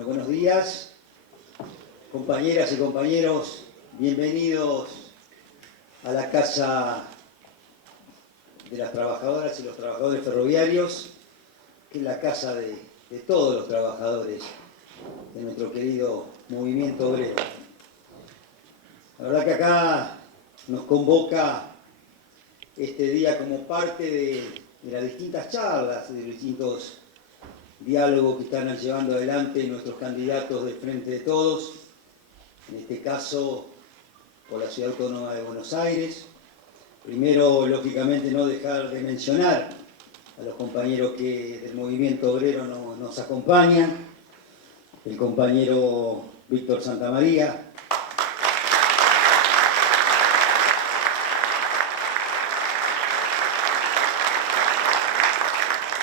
Bueno, buenos días, compañeras y compañeros, bienvenidos a la Casa de las Trabajadoras y los Trabajadores Ferroviarios, que es la casa de todos los trabajadores de nuestro querido movimiento obrero. La verdad que acá nos convoca este día como parte de las distintas charlas, de los distintos diálogos que están llevando adelante nuestros candidatos del Frente de Todos, en este caso por la Ciudad Autónoma de Buenos Aires. Primero, lógicamente, no dejar de mencionar a los compañeros que del movimiento obrero nos acompañan, el compañero Víctor Santamaría,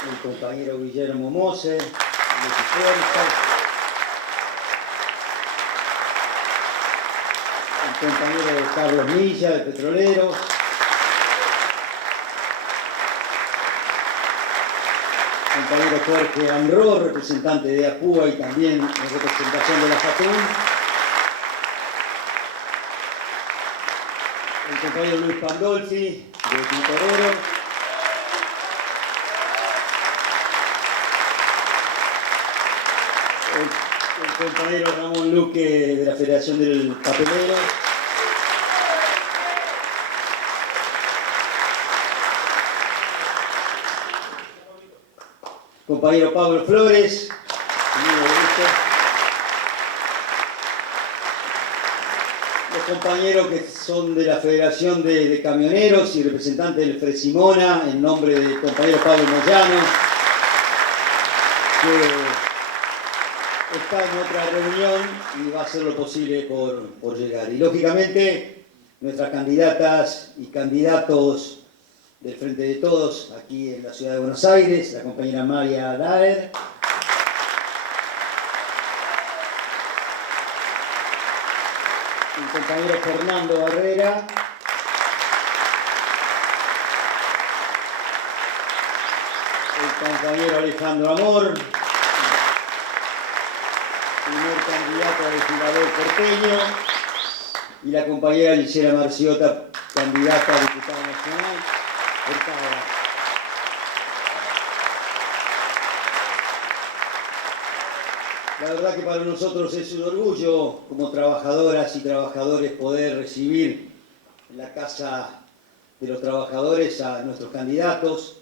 el compañero Guillermo Moser, el compañero Carlos Milla, el petrolero, el compañero Jorge Anró, representante de APUA y también en representación de la FATUN, el compañero Luis Pandolfi, de Tintorero, el compañero Ramón Luque de la Federación del Papelero, compañero Pablo Flores, los compañeros que son de la Federación de Camioneros y representantes del Fresimona, en nombre del compañero Pablo Moyano, que está en otra reunión y va a hacer lo posible por llegar. Y lógicamente nuestras candidatas y candidatos del Frente de Todos aquí en la Ciudad de Buenos Aires, la compañera María Daer, el compañero Fernando Barrera, el compañero Alejandro Amor, primer candidato a legislador porteño, y la compañera Gisela Marciota, candidata a diputada nacional. La verdad que para nosotros es un orgullo, como trabajadoras y trabajadores, poder recibir en la Casa de los Trabajadores a nuestros candidatos,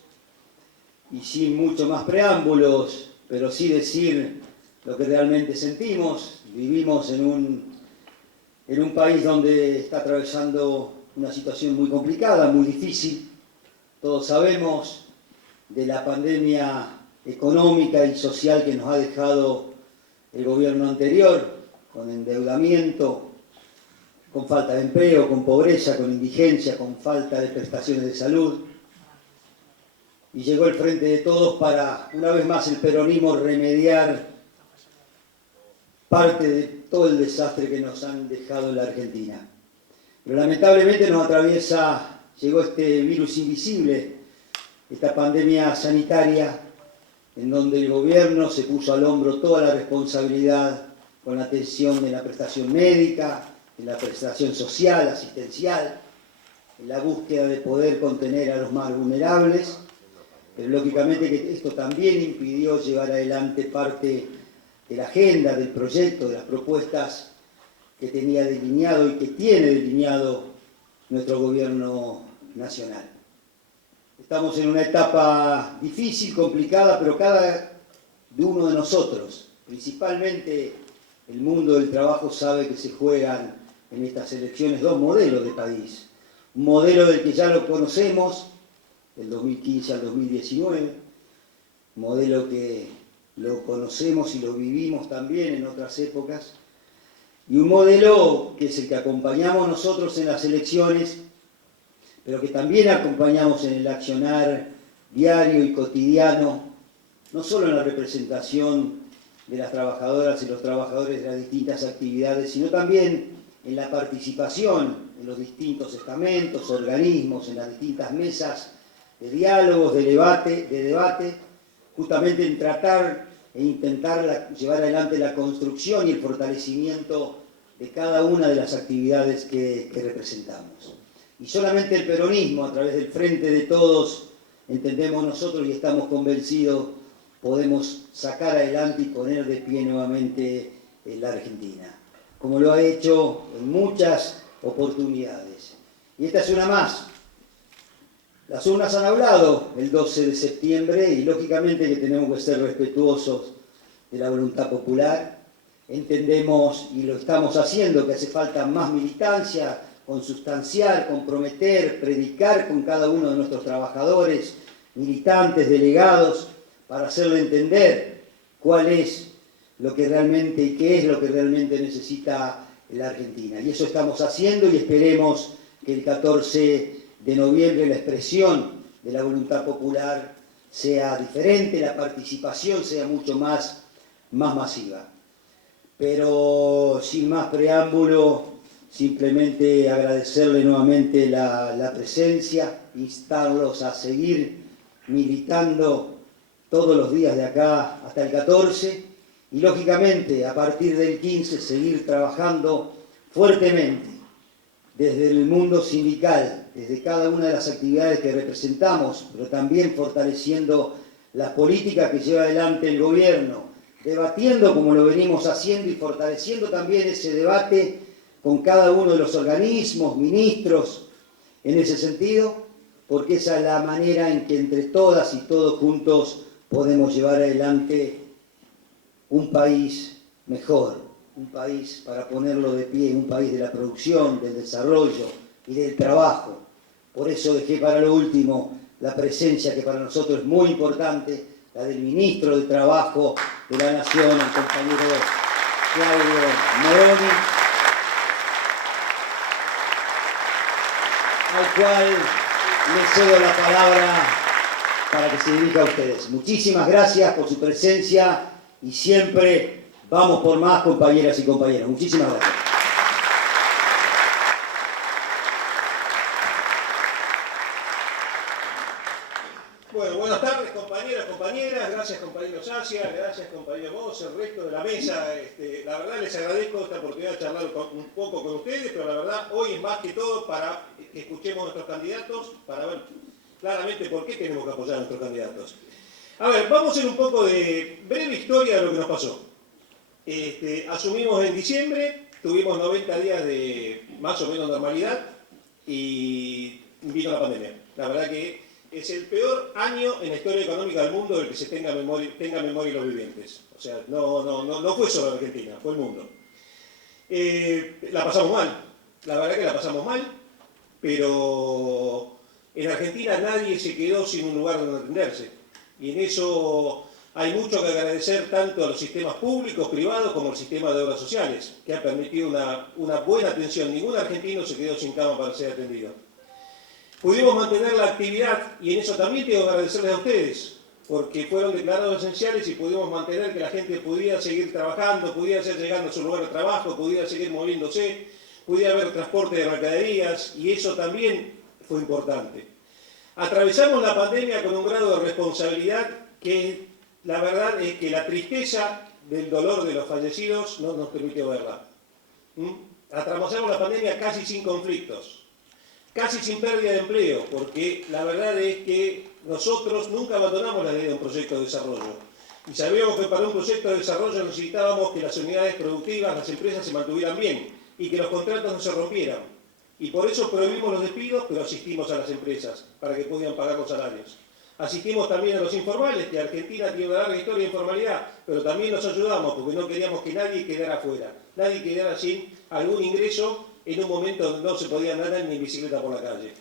y sin mucho más preámbulos, pero sí decir lo que realmente sentimos. Vivimos en un país donde está atravesando una situación muy complicada, muy difícil. Todos sabemos de la pandemia económica y social que nos ha dejado el gobierno anterior, con endeudamiento, con falta de empleo, con pobreza, con indigencia, con falta de prestaciones de salud. Y llegó el Frente de Todos para, una vez más, el peronismo remediar parte de todo el desastre que nos han dejado en la Argentina. Pero lamentablemente llegó este virus invisible, esta pandemia sanitaria, en donde el gobierno se puso al hombro toda la responsabilidad con la atención de la prestación médica, en la prestación social, asistencial, en la búsqueda de poder contener a los más vulnerables, pero lógicamente que esto también impidió llevar adelante parte de la agenda, del proyecto, de las propuestas que tenía delineado y que tiene delineado nuestro gobierno nacional. Estamos en una etapa difícil, complicada, pero cada uno de nosotros, principalmente el mundo del trabajo, sabe que se juegan en estas elecciones dos modelos de país. Un modelo del que ya lo conocemos, del 2015 al 2019, un modelo que lo conocemos y lo vivimos también en otras épocas, y un modelo que es el que acompañamos nosotros en las elecciones, pero que también acompañamos en el accionar diario y cotidiano, no solo en la representación de las trabajadoras y los trabajadores de las distintas actividades, sino también en la participación en los distintos estamentos, organismos, en las distintas mesas de diálogos, de debate, justamente en tratar e intentar llevar adelante la construcción y el fortalecimiento de cada una de las actividades que representamos. Y solamente el peronismo, a través del Frente de Todos, entendemos nosotros y estamos convencidos, podemos sacar adelante y poner de pie nuevamente la Argentina, como lo ha hecho en muchas oportunidades. Y esta es una más. Las urnas han hablado el 12 de septiembre y lógicamente que tenemos que ser respetuosos de la voluntad popular. Entendemos, y lo estamos haciendo, que hace falta más militancia, consustanciar, comprometer, predicar con cada uno de nuestros trabajadores, militantes, delegados, para hacerle entender cuál es lo que realmente y qué es lo que realmente necesita la Argentina. Y eso estamos haciendo y esperemos que el 14 de noviembre la expresión de la voluntad popular sea diferente, la participación sea mucho más masiva. Pero sin más preámbulo, simplemente agradecerle nuevamente la presencia, instarlos a seguir militando todos los días de acá hasta el 14 y lógicamente a partir del 15 seguir trabajando fuertemente desde el mundo sindical, desde cada una de las actividades que representamos, pero también fortaleciendo las políticas que lleva adelante el gobierno, debatiendo como lo venimos haciendo y fortaleciendo también ese debate con cada uno de los organismos, ministros, en ese sentido, porque esa es la manera en que entre todas y todos juntos podemos llevar adelante un país mejor, un país para ponerlo de pie, un país de la producción, del desarrollo y del trabajo. Por eso dejé para lo último la presencia que para nosotros es muy importante, la del ministro de Trabajo de la Nación, el compañero Claudio Moroni, al cual le cedo la palabra para que se dirija a ustedes. Muchísimas gracias por su presencia y siempre vamos por más, compañeras y compañeros. Muchísimas gracias. Bueno, buenas tardes compañeros, compañeras, gracias compañero Sacia, gracias compañero vos, el resto de la mesa. La verdad les agradezco esta oportunidad de charlar un poco con ustedes, pero la verdad hoy es más que todo para que escuchemos a nuestros candidatos, para ver claramente por qué tenemos que apoyar a nuestros candidatos. A ver, vamos a hacer un poco de breve historia de lo que nos pasó. Asumimos en diciembre, tuvimos 90 días de más o menos normalidad y vino la pandemia. La verdad que es el peor año en la historia económica del mundo del que se tenga memoria los vivientes. O sea, no fue solo Argentina, fue el mundo. La pasamos mal, la verdad que la pasamos mal, pero en Argentina nadie se quedó sin un lugar donde atenderse. Y en eso hay mucho que agradecer tanto a los sistemas públicos, privados, como al sistema de obras sociales, que ha permitido una buena atención. Ningún argentino se quedó sin cama para ser atendido. Pudimos mantener la actividad, y en eso también tengo que agradecerles a ustedes, porque fueron declarados esenciales y pudimos mantener que la gente pudiera seguir trabajando, pudiera seguir llegando a su lugar de trabajo, pudiera seguir moviéndose, pudiera haber transporte de mercaderías, y eso también fue importante. Atravesamos la pandemia con un grado de responsabilidad que la verdad es que la tristeza del dolor de los fallecidos no nos permitió verla. Atravesamos la pandemia casi sin conflictos, casi sin pérdida de empleo, porque la verdad es que nosotros nunca abandonamos la idea de un proyecto de desarrollo. Y sabíamos que para un proyecto de desarrollo necesitábamos que las unidades productivas, las empresas se mantuvieran bien y que los contratos no se rompieran. Y por eso prohibimos los despidos, pero asistimos a las empresas para que pudieran pagar los salarios. Asistimos también a los informales, que Argentina tiene una larga historia de informalidad, pero también nos ayudamos porque no queríamos que nadie quedara afuera, nadie quedara sin algún ingreso en un momento donde no se podía andar ni en bicicleta por la calle.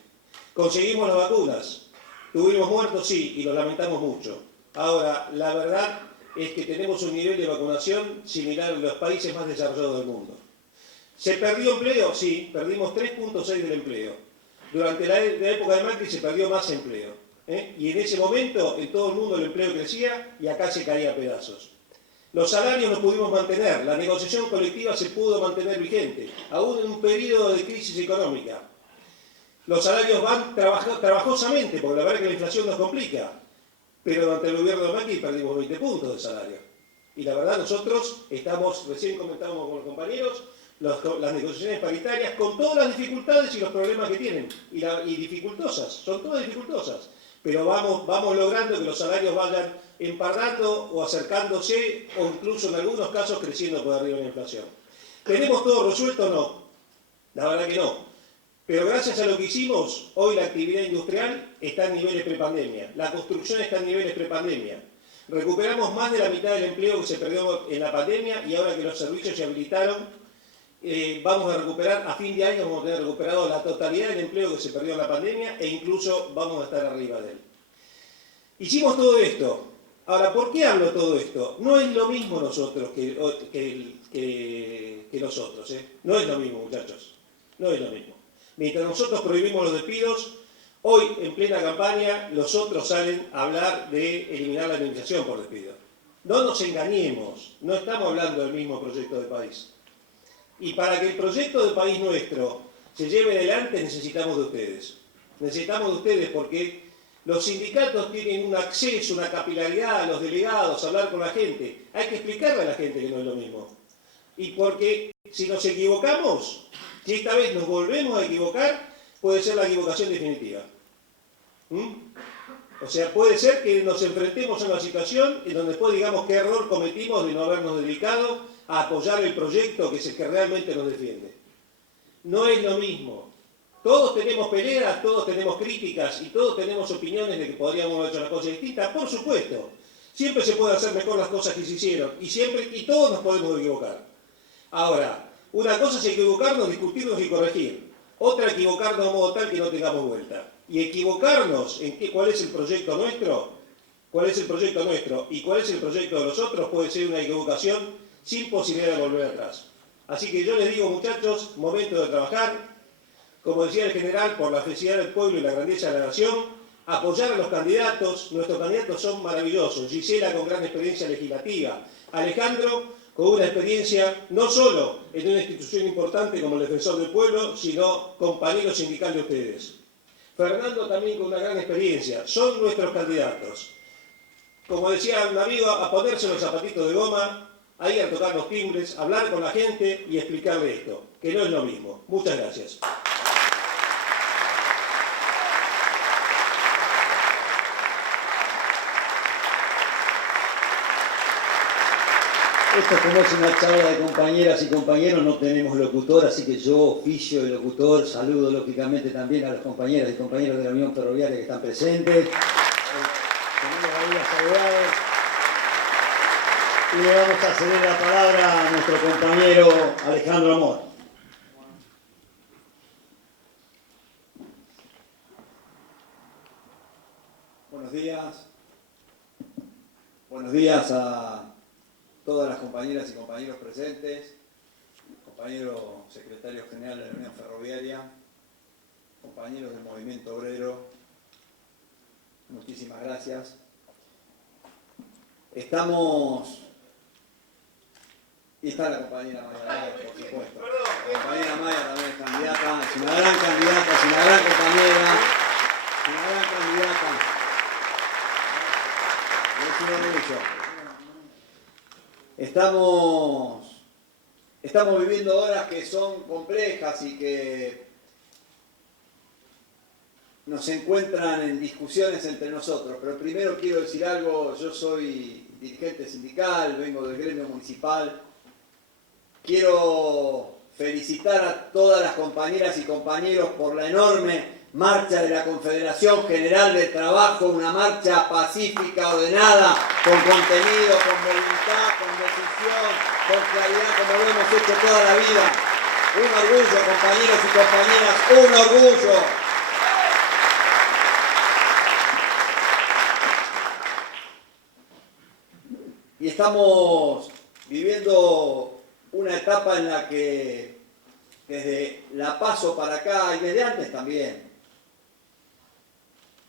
Conseguimos las vacunas, tuvimos muertos, sí, y lo lamentamos mucho. Ahora, la verdad es que tenemos un nivel de vacunación similar a los países más desarrollados del mundo. ¿Se perdió empleo? Sí, perdimos 3.6 del empleo. Durante la época de Macri se perdió más empleo. Y en ese momento en todo el mundo el empleo crecía y acá se caía a pedazos. Los salarios los pudimos mantener, la negociación colectiva se pudo mantener vigente, aún en un periodo de crisis económica. Los salarios van trabajosamente, porque la verdad es que la inflación nos complica, pero durante el gobierno de Macri perdimos 20 puntos de salario. Y la verdad nosotros estamos, recién comentábamos con los compañeros, las negociaciones paritarias con todas las dificultades y los problemas que tienen, y dificultosas, son todas dificultosas, pero vamos logrando que los salarios vayan empardando o acercándose, o incluso en algunos casos creciendo por arriba de la inflación. ¿Tenemos todo resuelto? No, la verdad que no. Pero gracias a lo que hicimos, hoy la actividad industrial está en niveles prepandemia, la construcción está en niveles prepandemia. Recuperamos más de la mitad del empleo que se perdió en la pandemia y ahora que los servicios se habilitaron, vamos a recuperar, a fin de año vamos a tener recuperado la totalidad del empleo que se perdió en la pandemia e incluso vamos a estar arriba de él. Hicimos todo esto. Ahora, ¿por qué hablo de todo esto? No es lo mismo nosotros que nosotros, ¿eh? No es lo mismo, muchachos. No es lo mismo. Mientras nosotros prohibimos los despidos, hoy, en plena campaña, los otros salen a hablar de eliminar la indemnización por despido. No nos engañemos, no estamos hablando del mismo proyecto de país. Y para que el proyecto de país nuestro se lleve adelante necesitamos de ustedes. Necesitamos de ustedes porque los sindicatos tienen un acceso, una capilaridad a los delegados, a hablar con la gente. Hay que explicarle a la gente que no es lo mismo. Y porque si nos equivocamos, si esta vez nos volvemos a equivocar, puede ser la equivocación definitiva. O sea, puede ser que nos enfrentemos a una situación en donde después digamos qué error cometimos de no habernos dedicado a apoyar el proyecto que es el que realmente nos defiende. No es lo mismo. Todos tenemos peleas, todos tenemos críticas y todos tenemos opiniones de que podríamos haber hecho las cosas distintas, por supuesto. Siempre se puede hacer mejor las cosas que se hicieron y todos nos podemos equivocar. Ahora, una cosa es equivocarnos, discutirnos y corregir. Otra, equivocarnos de modo tal que no tengamos vuelta. Y equivocarnos en cuál es el proyecto nuestro, cuál es el proyecto nuestro y cuál es el proyecto de los otros puede ser una equivocación sin posibilidad de volver atrás. Así que yo les digo, muchachos, momento de trabajar, como decía el general, por la felicidad del pueblo y la grandeza de la nación, apoyar a los candidatos. Nuestros candidatos son maravillosos. Gisela con gran experiencia legislativa, Alejandro con una experiencia no solo en una institución importante como el Defensor del Pueblo, sino compañero sindical de ustedes. Fernando también con una gran experiencia. Son nuestros candidatos. Como decía un amigo, a ponerse los zapatitos de goma, a ir a tocar los timbres, hablar con la gente y explicarle esto, que no es lo mismo. Muchas gracias. Esto como es una charla de compañeras y compañeros, no tenemos locutor, así que yo, oficio de locutor, saludo lógicamente también a las compañeras y compañeros de la Unión Ferroviaria que están presentes. Tenemos ahí a saludados. Y le vamos a ceder la palabra a nuestro compañero Alejandro Amor. Buenos días. Buenos días a todas las compañeras y compañeros presentes, compañero secretario general de la Unión Ferroviaria, compañeros del Movimiento Obrero, muchísimas gracias. Estamos... Y está la compañera Maya López, por supuesto. La compañera Maya también es candidata, es una gran candidata, es una gran compañera, es una gran candidata. Es un orgullo. Estamos viviendo horas que son complejas y que nos encuentran en discusiones entre nosotros, pero primero quiero decir algo. Yo soy dirigente sindical, vengo del gremio municipal. Quiero felicitar a todas las compañeras y compañeros por la enorme marcha de la Confederación General de Trabajo, una marcha pacífica, ordenada, con contenido, con voluntad, con decisión, con claridad, como lo hemos hecho toda la vida. Un orgullo, compañeros y compañeras, un orgullo. Y estamos viviendo una etapa en la que desde la PASO para acá y desde antes también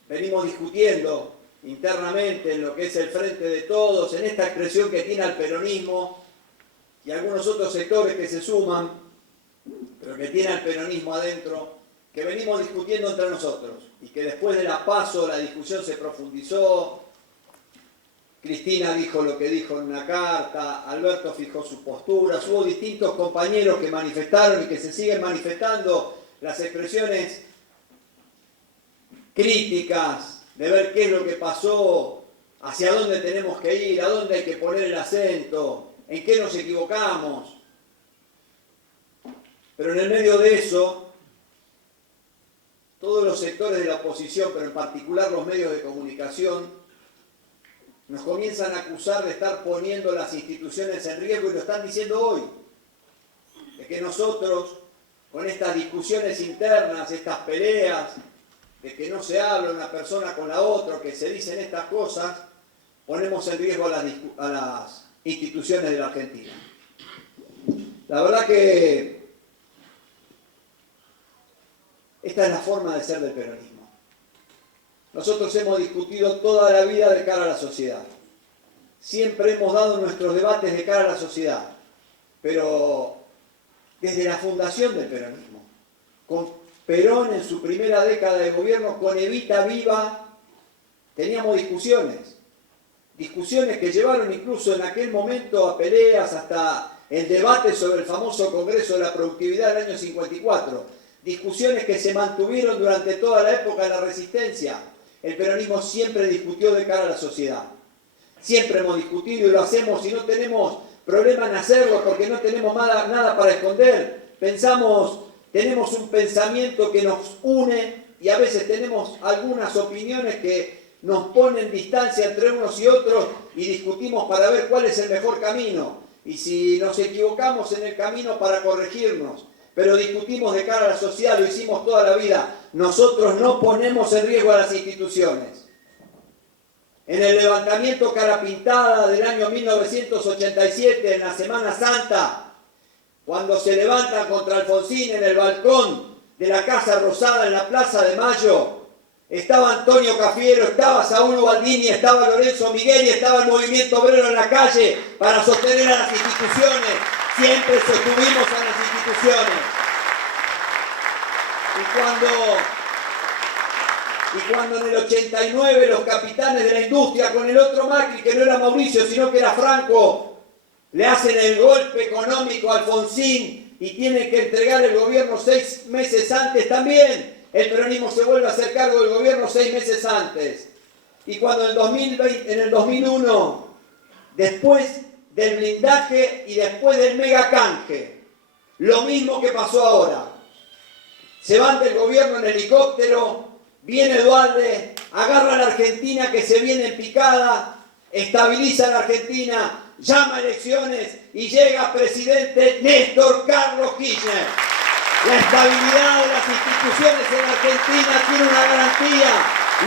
venimos discutiendo internamente en lo que es el Frente de Todos, en esta expresión que tiene al peronismo y algunos otros sectores que se suman, pero que tiene al peronismo adentro, que venimos discutiendo entre nosotros y que después de la PASO la discusión se profundizó, Cristina dijo lo que dijo en una carta, Alberto fijó sus posturas, hubo distintos compañeros que manifestaron y que se siguen manifestando las expresiones críticas de ver qué es lo que pasó, hacia dónde tenemos que ir, a dónde hay que poner el acento, en qué nos equivocamos. Pero en el medio de eso, todos los sectores de la oposición, pero en particular los medios de comunicación, nos comienzan a acusar de estar poniendo las instituciones en riesgo y lo están diciendo hoy. De que nosotros, con estas discusiones internas, estas peleas, de que no se habla una persona con la otra, que se dicen estas cosas, ponemos en riesgo a las instituciones de la Argentina. La verdad que esta es la forma de ser del peronismo. Nosotros hemos discutido toda la vida de cara a la sociedad. Siempre hemos dado nuestros debates de cara a la sociedad, pero desde la fundación del peronismo, con Perón en su primera década de gobierno, con Evita viva, teníamos discusiones que llevaron incluso en aquel momento a peleas, hasta el debate sobre el famoso Congreso de la Productividad del año 54, discusiones que se mantuvieron durante toda la época de la resistencia. El peronismo siempre discutió de cara a la sociedad. Siempre hemos discutido y lo hacemos y no tenemos problema en hacerlo porque no tenemos nada para esconder. Tenemos un pensamiento que nos une y a veces tenemos algunas opiniones que nos ponen distancia entre unos y otros y discutimos para ver cuál es el mejor camino. Y si nos equivocamos en el camino, para corregirnos. Pero discutimos de cara a la sociedad, lo hicimos toda la vida. Nosotros no ponemos en riesgo a las instituciones. En el levantamiento cara pintada del año 1987, en la Semana Santa, cuando se levantan contra Alfonsín en el balcón de la Casa Rosada en la Plaza de Mayo, estaba Antonio Cafiero, estaba Saúl Ubaldini, estaba Lorenzo Miguel y estaba el movimiento obrero en la calle para sostener a las instituciones. Siempre sostuvimos a las instituciones. Y cuando en el 89 los capitanes de la industria, con el otro Macri, que no era Mauricio, sino que era Franco, le hacen el golpe económico a Alfonsín y tienen que entregar el gobierno 6 meses antes también, el peronismo se vuelve a hacer cargo del gobierno 6 meses antes. Y cuando en el 2001, después del blindaje y después del megacanje, lo mismo que pasó ahora. Se van del gobierno en helicóptero, viene Dualde, agarra a la Argentina que se viene en picada, estabiliza a la Argentina, llama a elecciones y llega presidente Néstor Carlos Kirchner. La estabilidad de las instituciones en Argentina tiene una garantía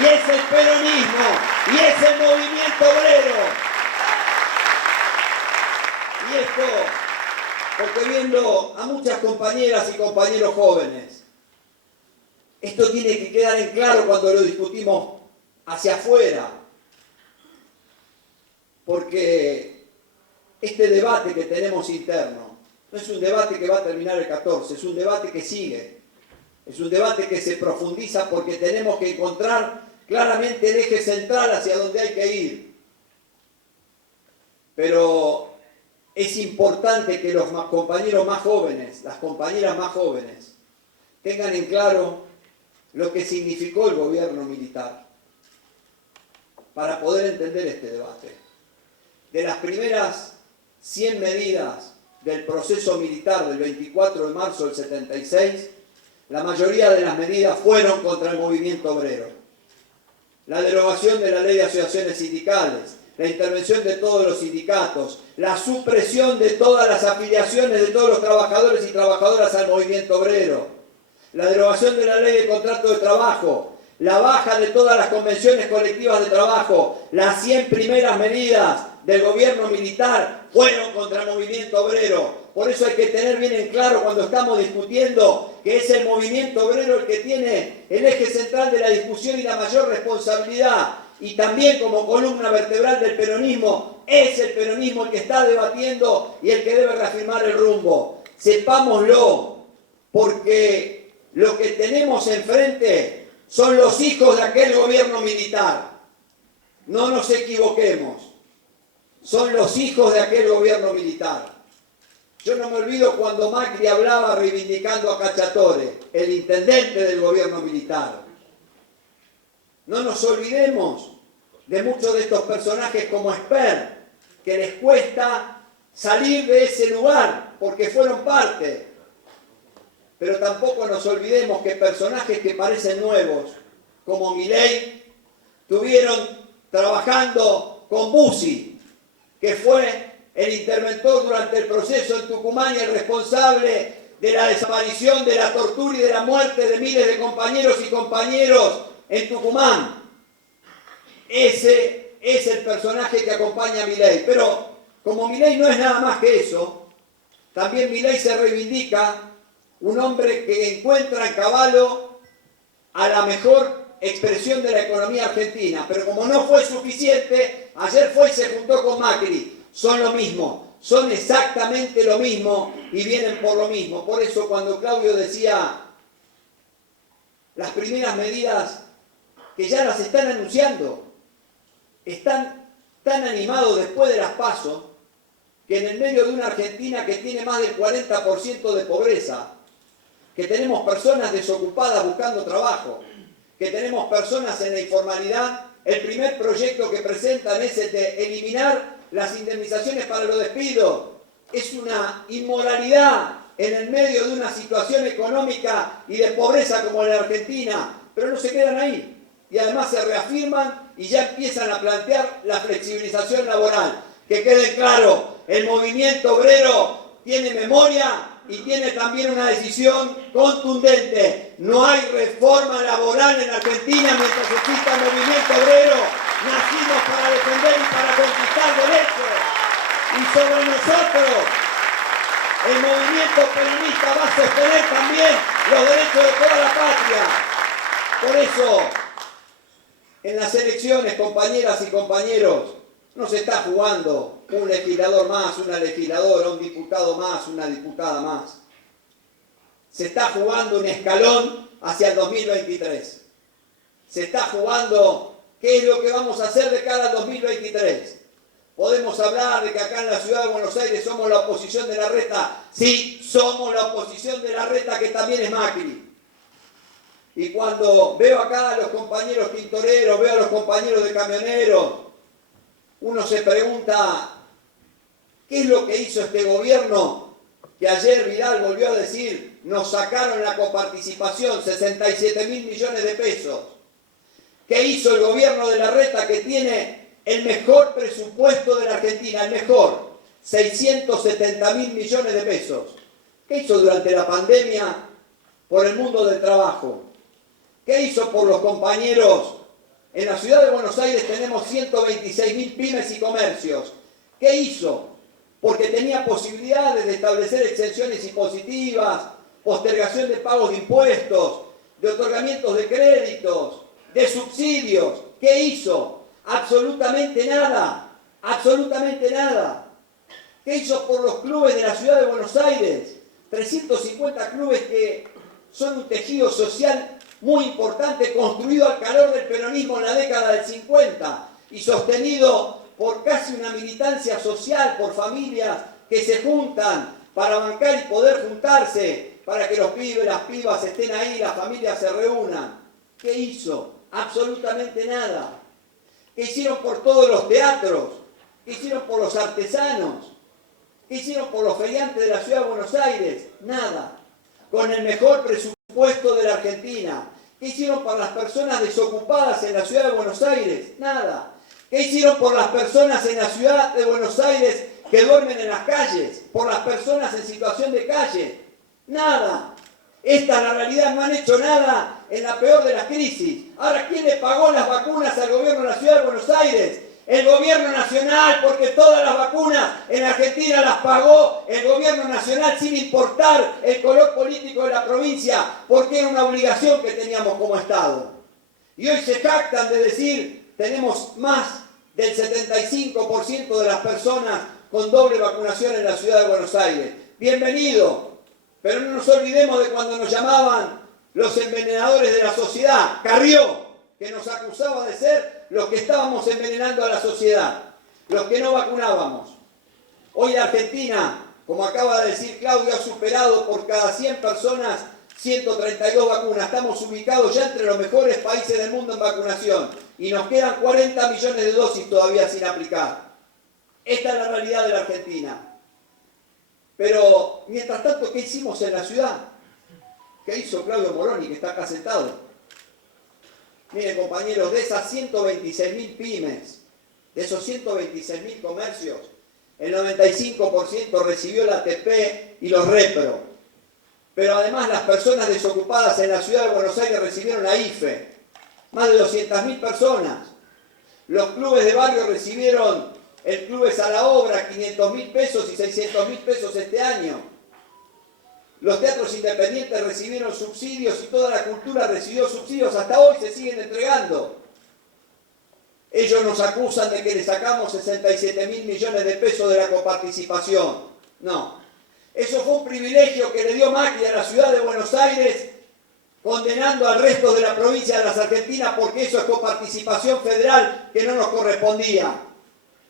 y es el peronismo y es el movimiento obrero. Y esto, porque viendo a muchas compañeras y compañeros jóvenes, esto tiene que quedar en claro cuando lo discutimos hacia afuera, porque este debate que tenemos interno no es un debate que va a terminar el 14, es un debate que sigue, es un debate que se profundiza porque tenemos que encontrar claramente el eje central hacia donde hay que ir. Pero es importante que los compañeros más jóvenes, las compañeras más jóvenes, tengan en claro lo que significó el gobierno militar para poder entender este debate. De las primeras 100 medidas del proceso militar del 24 de marzo del 76, la mayoría de las medidas fueron contra el movimiento obrero. La derogación de la ley de asociaciones sindicales, la intervención de todos los sindicatos, la supresión de todas las afiliaciones de todos los trabajadores y trabajadoras al movimiento obrero, la derogación de la ley de contrato de trabajo, la baja de todas las convenciones colectivas de trabajo, las 100 primeras medidas del gobierno militar fueron contra el movimiento obrero. Por eso hay que tener bien en claro cuando estamos discutiendo que es el movimiento obrero el que tiene el eje central de la discusión y la mayor responsabilidad. Y también como columna vertebral del peronismo, es el peronismo el que está debatiendo y el que debe reafirmar el rumbo. Sepámoslo, porque lo que tenemos enfrente son los hijos de aquel gobierno militar. No nos equivoquemos. son los hijos de aquel gobierno militar. Yo no me olvido cuando Macri hablaba reivindicando a Cacciatore, el intendente del gobierno militar. No nos olvidemos de muchos de estos personajes como Esper, que les cuesta salir de ese lugar porque fueron parte. Pero tampoco nos olvidemos que personajes que parecen nuevos, como Milei, tuvieron trabajando con Bussi, que fue el interventor durante el proceso en Tucumán y el responsable de la desaparición, de la tortura y de la muerte de miles de compañeros y compañeros en Tucumán. Ese es el personaje que acompaña a Milei. Pero como Milei no es nada más que eso, también Milei se reivindica un hombre que encuentra en Cavallo a la mejor expresión de la economía argentina. Pero como no fue suficiente, ayer fue y se juntó con Macri. Son lo mismo, son exactamente lo mismo y vienen por lo mismo. Por eso cuando Claudio decía las primeras medidas que ya las están anunciando, están tan animados después de las PASO que en el medio de una Argentina que tiene más del 40% de pobreza, que tenemos personas desocupadas buscando trabajo, que tenemos personas en la informalidad, el primer proyecto que presentan es el de eliminar las indemnizaciones para los despidos. Es una inmoralidad en el medio de una situación económica y de pobreza como la Argentina, pero no se quedan ahí. Y además se reafirman y ya empiezan a plantear la flexibilización laboral. Que quede claro, el movimiento obrero tiene memoria y tiene también una decisión contundente. No hay reforma laboral en Argentina mientras exista movimiento obrero. Nacimos para defender y para conquistar derechos. Y sobre nosotros, el movimiento peronista va a sostener también los derechos de toda la patria. Por eso, en las elecciones, compañeras y compañeros, no se está jugando un legislador más, una legisladora, un diputado más, una diputada más. Se está jugando un escalón hacia el 2023. Se está jugando qué es lo que vamos a hacer de cara al 2023. Podemos hablar de que acá en la ciudad de Buenos Aires somos la oposición de Larreta. Sí, somos la oposición de Larreta, que también es Macri. Y cuando veo acá a los compañeros tintoreros, veo a los compañeros de camioneros, uno se pregunta, ¿qué es lo que hizo este gobierno? Que ayer Vidal volvió a decir, nos sacaron la coparticipación, 67.000 millones de pesos. ¿Qué hizo el gobierno de Larreta, que tiene el mejor presupuesto de la Argentina, el mejor, 670.000 millones de pesos? ¿Qué hizo durante la pandemia por el mundo del trabajo? ¿Qué hizo por los compañeros? En la ciudad de Buenos Aires tenemos 126.000 pymes y comercios. ¿Qué hizo? Porque tenía posibilidades de establecer exenciones impositivas, postergación de pagos de impuestos, de otorgamientos de créditos, de subsidios. ¿Qué hizo? Absolutamente nada. Absolutamente nada. ¿Qué hizo por los clubes de la ciudad de Buenos Aires? 350 clubes que son un tejido social muy importante, construido al calor del peronismo en la década del 50 y sostenido por casi una militancia social, por familias que se juntan para bancar y poder juntarse, para que los pibes, las pibas estén ahí, las familias se reúnan. ¿Qué hizo? Absolutamente nada. ¿Qué hicieron por todos los teatros? ¿Qué hicieron por los artesanos? ¿Qué hicieron por los feriantes de la ciudad de Buenos Aires? Nada. Con el mejor presupuesto de la Argentina. ¿Qué hicieron para las personas desocupadas en la ciudad de Buenos Aires? Nada. ¿Qué hicieron por las personas en la ciudad de Buenos Aires que duermen en las calles? Por las personas en situación de calle. Nada. Esta es la realidad, no han hecho nada en la peor de las crisis. Ahora, ¿quién le pagó las vacunas al gobierno de la ciudad de Buenos Aires? El gobierno nacional, porque todas las vacunas en Argentina las pagó el gobierno nacional sin importar el color político de la provincia, porque era una obligación que teníamos como Estado. Y hoy se jactan de decir, tenemos más del 75% de las personas con doble vacunación en la ciudad de Buenos Aires. Bienvenido, pero no nos olvidemos de cuando nos llamaban los envenenadores de la sociedad, Carrió, que nos acusaba de ser los que estábamos envenenando a la sociedad. los que no vacunábamos. Hoy la Argentina, como acaba de decir Claudio, ha superado por cada 100 personas 132 vacunas. Estamos ubicados ya entre los mejores países del mundo en vacunación y nos quedan 40 millones de dosis todavía sin aplicar. Esta es la realidad de la Argentina. Pero, mientras tanto, ¿qué hicimos en la ciudad? ¿Qué hizo Claudio Moroni, que está acá sentado? Miren, compañeros, de esas 126.000 pymes, de esos 126.000 comercios, el 95% recibió la ATP y los repro. Pero además las personas desocupadas en la ciudad de Buenos Aires recibieron la IFE. Más de 200.000 personas. Los clubes de barrio recibieron el Clubes a la Obra, 500.000 pesos y 600.000 pesos este año. Los teatros independientes recibieron subsidios y toda la cultura recibió subsidios. Hasta hoy se siguen entregando. Ellos nos acusan de que le sacamos 67.000 millones de pesos de la coparticipación. No. Eso fue un privilegio que le dio Macri a la ciudad de Buenos Aires, condenando al resto de la provincia de las Argentinas porque eso es coparticipación federal que no nos correspondía.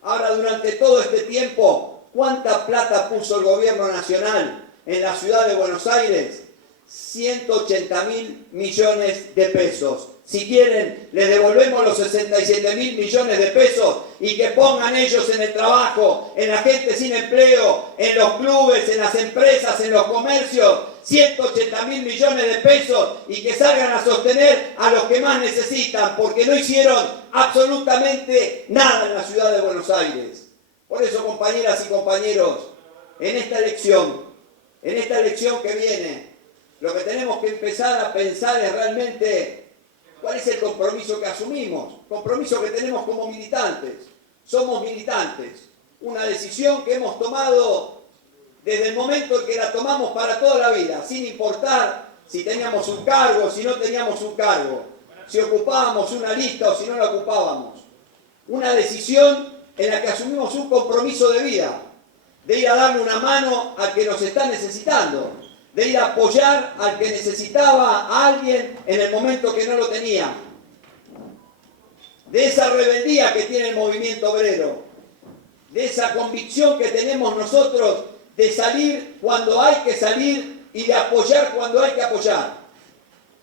Ahora, durante todo este tiempo, ¿cuánta plata puso el gobierno nacional en la ciudad de Buenos Aires? 180.000 millones de pesos. Si quieren, les devolvemos los 67.000 millones de pesos y que pongan ellos en el trabajo, en la gente sin empleo, en los clubes, en las empresas, en los comercios, 180.000 millones de pesos y que salgan a sostener a los que más necesitan, porque no hicieron absolutamente nada en la ciudad de Buenos Aires. Por eso, compañeras y compañeros, en esta elección que viene, lo que tenemos que empezar a pensar es realmente cuál es el compromiso que asumimos, compromiso que tenemos como militantes. Somos militantes. Una decisión que hemos tomado desde el momento en que la tomamos para toda la vida, sin importar si teníamos un cargo, si no teníamos un cargo, si ocupábamos una lista o si no la ocupábamos. Una decisión en la que asumimos un compromiso de vida, de ir a darle una mano al que nos está necesitando, de ir a apoyar al que necesitaba a alguien en el momento que no lo tenía. De esa rebeldía que tiene el movimiento obrero, de esa convicción que tenemos nosotros de salir cuando hay que salir y de apoyar cuando hay que apoyar.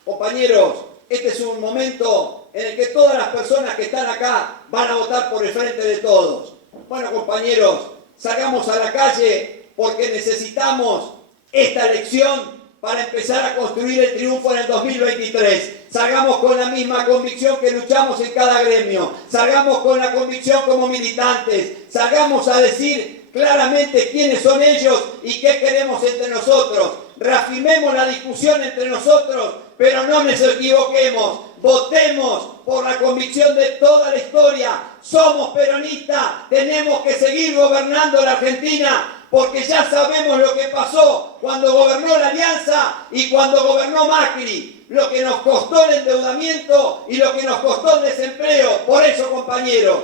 Compañeros, este es un momento en el que todas las personas que están acá van a votar por el Frente de Todos. Bueno, compañeros, salgamos a la calle porque necesitamos esta elección para empezar a construir el triunfo en el 2023. Salgamos con la misma convicción que luchamos en cada gremio. Salgamos con la convicción como militantes. Salgamos a decir claramente quiénes son ellos y qué queremos entre nosotros. Reafirmemos la discusión entre nosotros, pero no nos equivoquemos. Votemos por la convicción de toda la historia. Somos peronistas, tenemos que seguir gobernando la Argentina, porque ya sabemos lo que pasó cuando gobernó la Alianza y cuando gobernó Macri, lo que nos costó el endeudamiento y lo que nos costó el desempleo. Por eso, compañeros,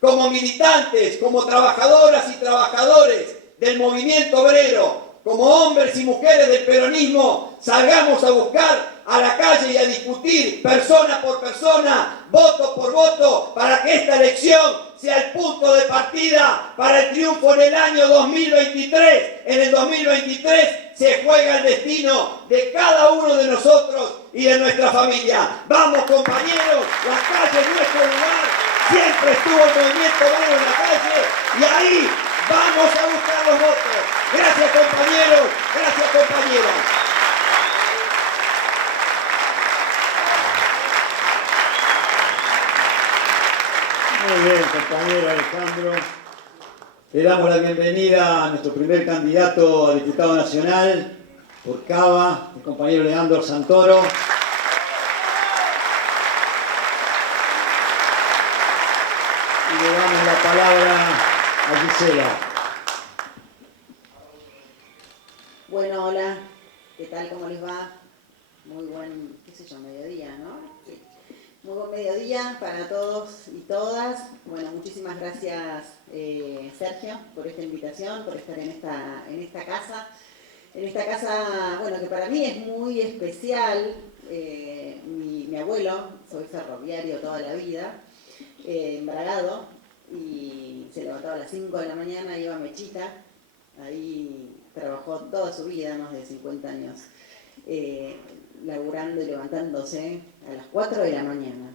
como militantes, como trabajadoras y trabajadores del movimiento obrero, como hombres y mujeres del peronismo, salgamos a buscar a la calle y a discutir persona por persona, voto por voto, para que esta elección sea el punto de partida para el triunfo en el año 2023. En el 2023 se juega el destino de cada uno de nosotros y de nuestra familia. Vamos, compañeros, la calle es nuestro lugar. Siempre estuvo el movimiento obrero en la calle y ahí vamos a buscar los votos. Gracias, compañeros. Gracias, compañeras. Muy bien, compañero Alejandro. Le damos la bienvenida a nuestro primer candidato a diputado nacional por Cava, el compañero Leandro Santoro. Y le damos la palabra a Gisela. Bueno, hola, ¿qué tal? ¿Cómo les va? Muy buen, qué sé yo, mediodía, ¿no? Sí. Muy buen mediodía para todos y todas. Bueno, muchísimas gracias, Sergio, por esta invitación, por estar en esta casa. En esta casa, bueno, que para mí es muy especial. Mi abuelo, soy ferroviario toda la vida, embragado, y y se levantaba a las 5 de la mañana, iba a Mechita, ahí trabajó toda su vida, más de 50 años, laburando y levantándose a las 4 de la mañana.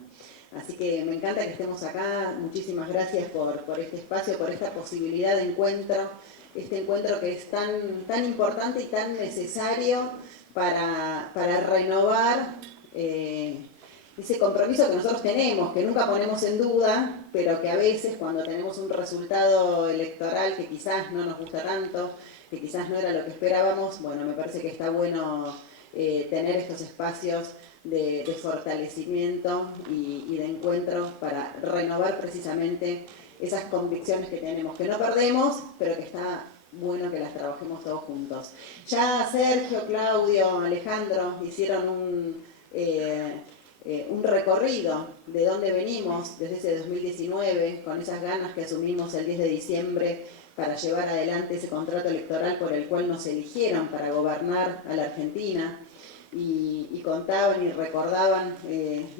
Así que me encanta que estemos acá, muchísimas gracias por este espacio, por esta posibilidad de encuentro, este encuentro que es tan importante y tan necesario para renovar ese compromiso que nosotros tenemos, que nunca ponemos en duda, pero que a veces cuando tenemos un resultado electoral que quizás no nos gusta tanto, que quizás no era lo que esperábamos, bueno, me parece que está bueno tener estos espacios de fortalecimiento y de encuentro para renovar precisamente esas convicciones que tenemos, que no perdemos, pero que está bueno que las trabajemos todos juntos. Ya Sergio, Claudio, Alejandro hicieron un recorrido de dónde venimos desde ese 2019, con esas ganas que asumimos el 10 de diciembre para llevar adelante ese contrato electoral por el cual nos eligieron para gobernar a la Argentina, y contaban y recordaban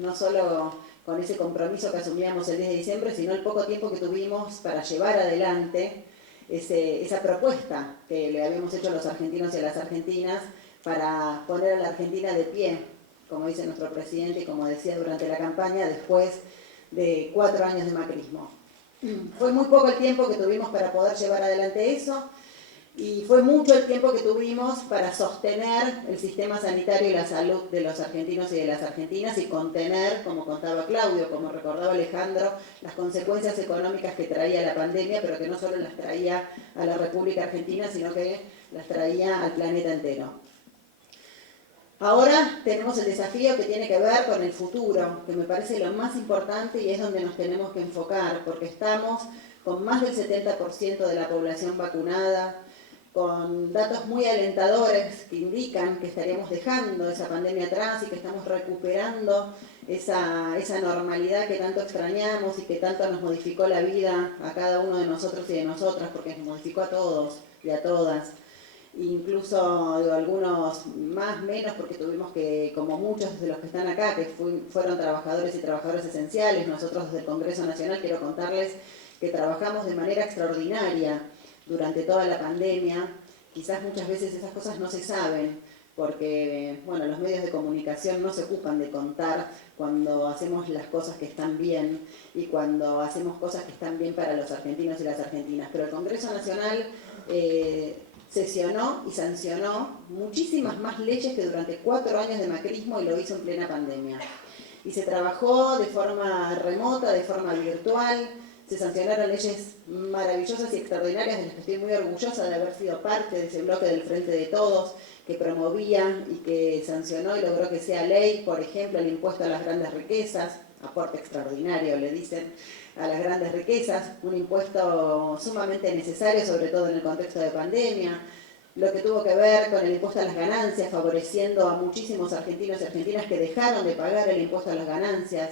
no solo con ese compromiso que asumíamos el 10 de diciembre, sino el poco tiempo que tuvimos para llevar adelante esa propuesta que le habíamos hecho a los argentinos y a las argentinas para poner a la Argentina de pie, como dice nuestro presidente y como decía durante la campaña, después de 4 años de macrismo. Fue muy poco el tiempo que tuvimos para poder llevar adelante eso, y fue mucho el tiempo que tuvimos para sostener el sistema sanitario y la salud de los argentinos y de las argentinas y contener, como contaba Claudio, como recordaba Alejandro, las consecuencias económicas que traía la pandemia, pero que no solo las traía a la República Argentina, sino que las traía al planeta entero. Ahora tenemos el desafío que tiene que ver con el futuro, que me parece lo más importante y es donde nos tenemos que enfocar, porque estamos con más del 70% de la población vacunada, con datos muy alentadores que indican que estaríamos dejando esa pandemia atrás y que estamos recuperando esa normalidad que tanto extrañamos y que tanto nos modificó la vida a cada uno de nosotros y de nosotras, porque nos modificó a todos y a todas. Incluso algunos más, menos, porque tuvimos que, como muchos de los que están acá, que fueron trabajadores y trabajadoras esenciales, nosotros desde el Congreso Nacional quiero contarles que trabajamos de manera extraordinaria durante toda la pandemia. Quizás muchas veces esas cosas no se saben, porque bueno, los medios de comunicación no se ocupan de contar cuando hacemos las cosas que están bien y cuando hacemos cosas que están bien para los argentinos y las argentinas. Pero el Congreso Nacional sesionó y sancionó muchísimas más leyes que durante 4 años de macrismo, y lo hizo en plena pandemia. Y se trabajó de forma remota, de forma virtual. Se sancionaron leyes maravillosas y extraordinarias de las que estoy muy orgullosa de haber sido parte de ese bloque del Frente de Todos que promovía y que sancionó y logró que sea ley, por ejemplo, el impuesto a las grandes riquezas, aporte extraordinario le dicen a las grandes riquezas, un impuesto sumamente necesario, sobre todo en el contexto de pandemia. Lo que tuvo que ver con el impuesto a las ganancias, favoreciendo a muchísimos argentinos y argentinas que dejaron de pagar el impuesto a las ganancias.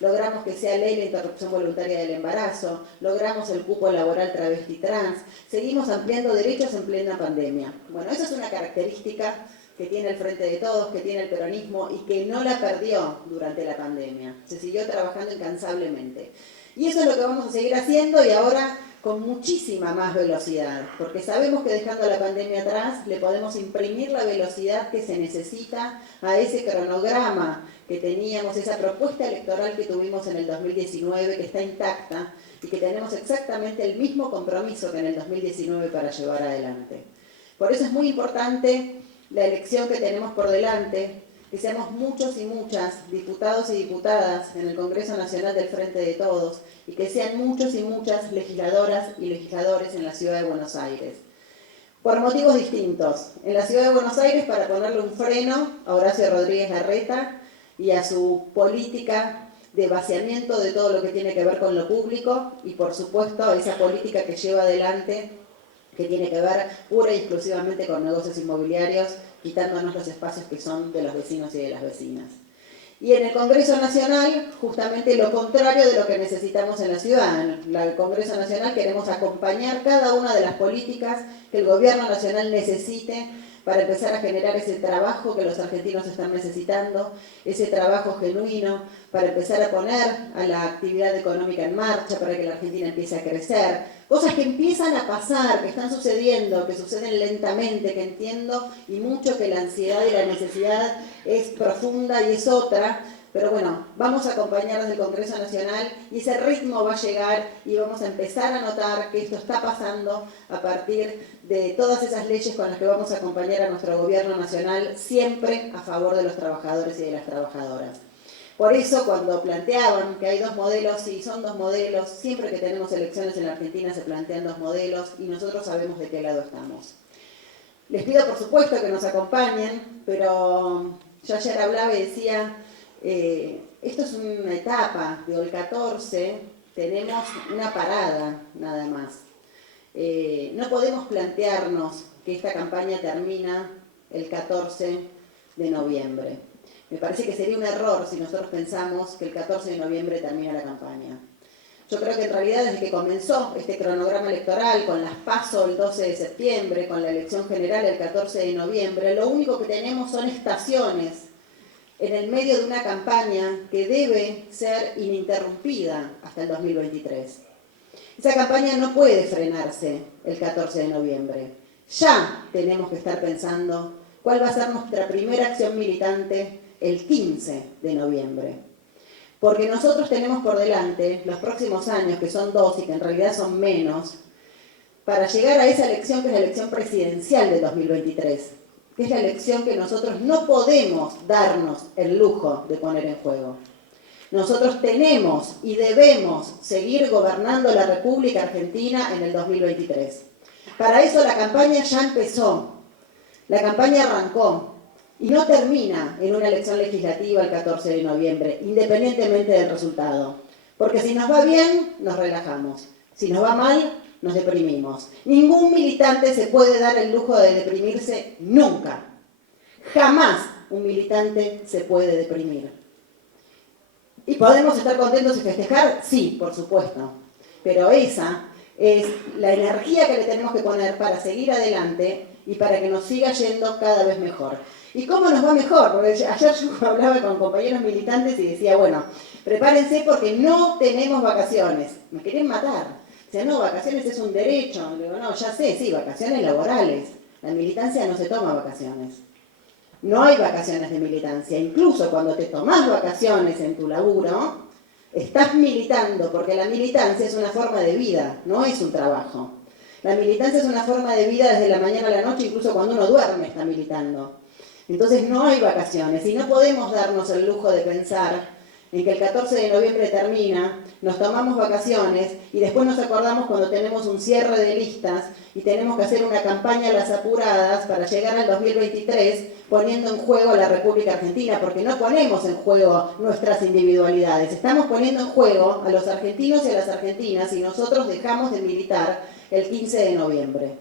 Logramos que sea ley la interrupción voluntaria del embarazo, logramos el cupo laboral travesti trans, seguimos ampliando derechos en plena pandemia. Bueno, esa es una característica que tiene el Frente de Todos, que tiene el peronismo y que no la perdió durante la pandemia. Se siguió trabajando incansablemente. Y eso es lo que vamos a seguir haciendo, y ahora con muchísima más velocidad, porque sabemos que dejando la pandemia atrás le podemos imprimir la velocidad que se necesita a ese cronograma que teníamos, esa propuesta electoral que tuvimos en el 2019, que está intacta y que tenemos exactamente el mismo compromiso que en el 2019 para llevar adelante. Por eso es muy importante la elección que tenemos por delante, que seamos muchos y muchas diputados y diputadas en el Congreso Nacional del Frente de Todos, y que sean muchos y muchas legisladoras y legisladores en la Ciudad de Buenos Aires. Por motivos distintos. En la Ciudad de Buenos Aires, para ponerle un freno a Horacio Rodríguez Larreta y a su política de vaciamiento de todo lo que tiene que ver con lo público, y por supuesto a esa política que lleva adelante, que tiene que ver pura y exclusivamente con negocios inmobiliarios, quitándonos los espacios que son de los vecinos y de las vecinas. Y en el Congreso Nacional, justamente lo contrario de lo que necesitamos en la ciudad. En el Congreso Nacional queremos acompañar cada una de las políticas que el Gobierno Nacional necesite para empezar a generar ese trabajo que los argentinos están necesitando, ese trabajo genuino, para empezar a poner a la actividad económica en marcha, para que la Argentina empiece a crecer. Cosas que empiezan a pasar, que están sucediendo, que suceden lentamente, que entiendo y mucho que la ansiedad y la necesidad es profunda y es otra. Pero bueno, vamos a acompañar desde el Congreso Nacional y ese ritmo va a llegar y vamos a empezar a notar que esto está pasando a partir de todas esas leyes con las que vamos a acompañar a nuestro gobierno nacional, siempre a favor de los trabajadores y de las trabajadoras. Por eso cuando planteaban que hay dos modelos, sí, son dos modelos, siempre que tenemos elecciones en la Argentina se plantean dos modelos y nosotros sabemos de qué lado estamos. Les pido por supuesto que nos acompañen, pero yo ayer hablaba y decía... esto es una etapa, digo, el 14 tenemos una parada nada más. No podemos plantearnos que esta campaña termina el 14 de noviembre. Me parece que sería un error si nosotros pensamos que el 14 de noviembre termina la campaña. Yo creo que en realidad desde que comenzó este cronograma electoral, con las PASO el 12 de septiembre, con la elección general el 14 de noviembre, lo único que tenemos son estaciones en el medio de una campaña que debe ser ininterrumpida hasta el 2023. Esa campaña no puede frenarse el 14 de noviembre. Ya tenemos que estar pensando cuál va a ser nuestra primera acción militante el 15 de noviembre. Porque nosotros tenemos por delante los próximos años, que son 2 y que en realidad son menos, para llegar a esa elección que es la elección presidencial del 2023. Que es la elección que nosotros no podemos darnos el lujo de poner en juego. Nosotros tenemos y debemos seguir gobernando la República Argentina en el 2023. Para eso la campaña ya empezó, la campaña arrancó y no termina en una elección legislativa el 14 de noviembre, independientemente del resultado. Porque si nos va bien, nos relajamos. Si nos va mal, nos deprimimos. Ningún militante se puede dar el lujo de deprimirse nunca. Jamás un militante se puede deprimir. ¿Y podemos estar contentos y festejar? Sí, por supuesto. Pero esa es la energía que le tenemos que poner para seguir adelante y para que nos siga yendo cada vez mejor. ¿Y cómo nos va mejor? Porque ayer yo hablaba con compañeros militantes y decía, bueno, prepárense porque no tenemos vacaciones. Me quieren matar. Dice, no, vacaciones es un derecho. Le digo, no, ya sé, sí, vacaciones laborales. La militancia no se toma vacaciones. No hay vacaciones de militancia. Incluso cuando te tomás vacaciones en tu laburo, estás militando, porque la militancia es una forma de vida, no es un trabajo. La militancia es una forma de vida desde la mañana a la noche, incluso cuando uno duerme está militando. Entonces no hay vacaciones y no podemos darnos el lujo de pensar en que el 14 de noviembre termina, nos tomamos vacaciones y después nos acordamos cuando tenemos un cierre de listas y tenemos que hacer una campaña a las apuradas para llegar al 2023 poniendo en juego a la República Argentina, porque no ponemos en juego nuestras individualidades, estamos poniendo en juego a los argentinos y a las argentinas y nosotros dejamos de militar el 15 de noviembre.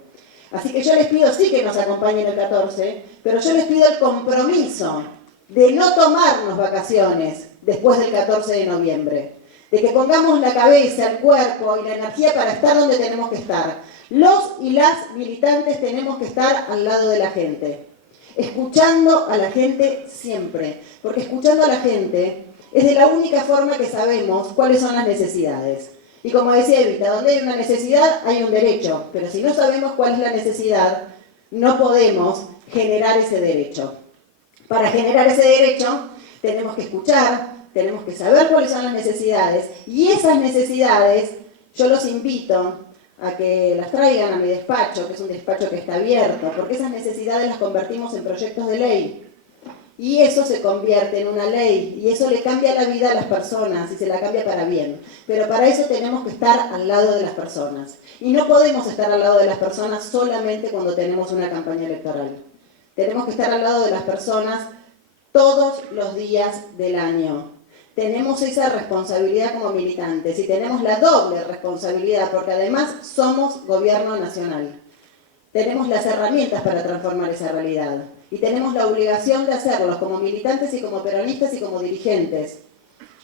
Así que yo les pido sí que nos acompañen el 14, pero yo les pido el compromiso de no tomarnos vacaciones después del 14 de noviembre, de que pongamos la cabeza, el cuerpo y la energía para estar donde tenemos que estar. Los y las militantes tenemos que estar al lado de la gente, escuchando a la gente siempre, porque escuchando a la gente es de la única forma que sabemos cuáles son las necesidades. Y como decía Evita, donde hay una necesidad hay un derecho, pero si no sabemos cuál es la necesidad, no podemos generar ese derecho. Para generar ese derecho tenemos que escuchar, tenemos que saber cuáles son las necesidades y esas necesidades yo los invito a que las traigan a mi despacho, que es un despacho que está abierto, porque esas necesidades las convertimos en proyectos de ley y eso se convierte en una ley y eso le cambia la vida a las personas y se la cambia para bien. Pero para eso tenemos que estar al lado de las personas y no podemos estar al lado de las personas solamente cuando tenemos una campaña electoral. Tenemos que estar al lado de las personas todos los días del año. Tenemos esa responsabilidad como militantes y tenemos la doble responsabilidad porque además somos gobierno nacional. Tenemos las herramientas para transformar esa realidad y tenemos la obligación de hacerlo como militantes y como peronistas y como dirigentes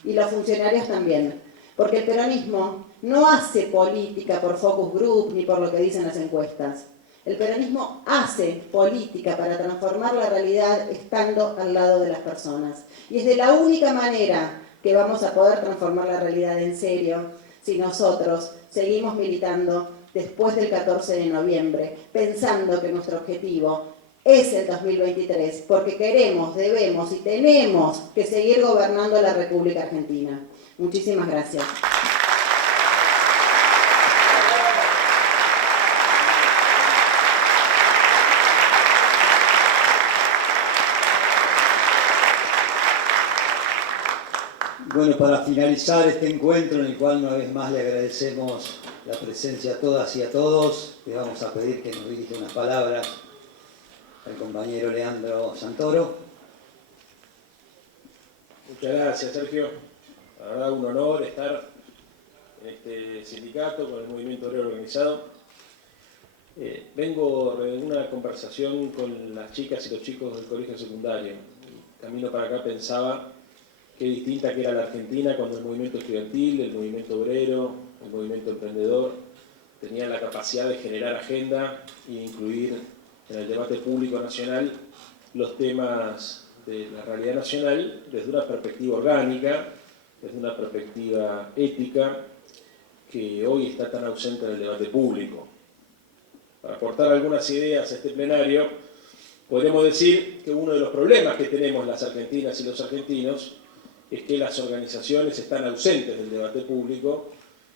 y los funcionarios también. Porque el peronismo no hace política por focus group ni por lo que dicen las encuestas. El peronismo hace política para transformar la realidad estando al lado de las personas. Y es de la única manera que vamos a poder transformar la realidad en serio si nosotros seguimos militando después del 14 de noviembre, pensando que nuestro objetivo es el 2023, porque queremos, debemos y tenemos que seguir gobernando la República Argentina. Muchísimas gracias. Bueno, para finalizar este encuentro en el cual una vez más le agradecemos la presencia a todas y a todos, le vamos a pedir que nos dirija unas palabras al compañero Leandro Santoro. Muchas gracias, Sergio. La verdad, un honor estar en este sindicato con el movimiento obrero organizado. Vengo de una conversación con las chicas y los chicos del colegio secundario. Camino para acá pensaba qué distinta que era la Argentina cuando el movimiento estudiantil, el movimiento obrero, el movimiento emprendedor tenían la capacidad de generar agenda e incluir en el debate público nacional los temas de la realidad nacional desde una perspectiva orgánica, desde una perspectiva ética, que hoy está tan ausente en el debate público. Para aportar algunas ideas a este plenario, podemos decir que uno de los problemas que tenemos las argentinas y los argentinos es que las organizaciones están ausentes del debate público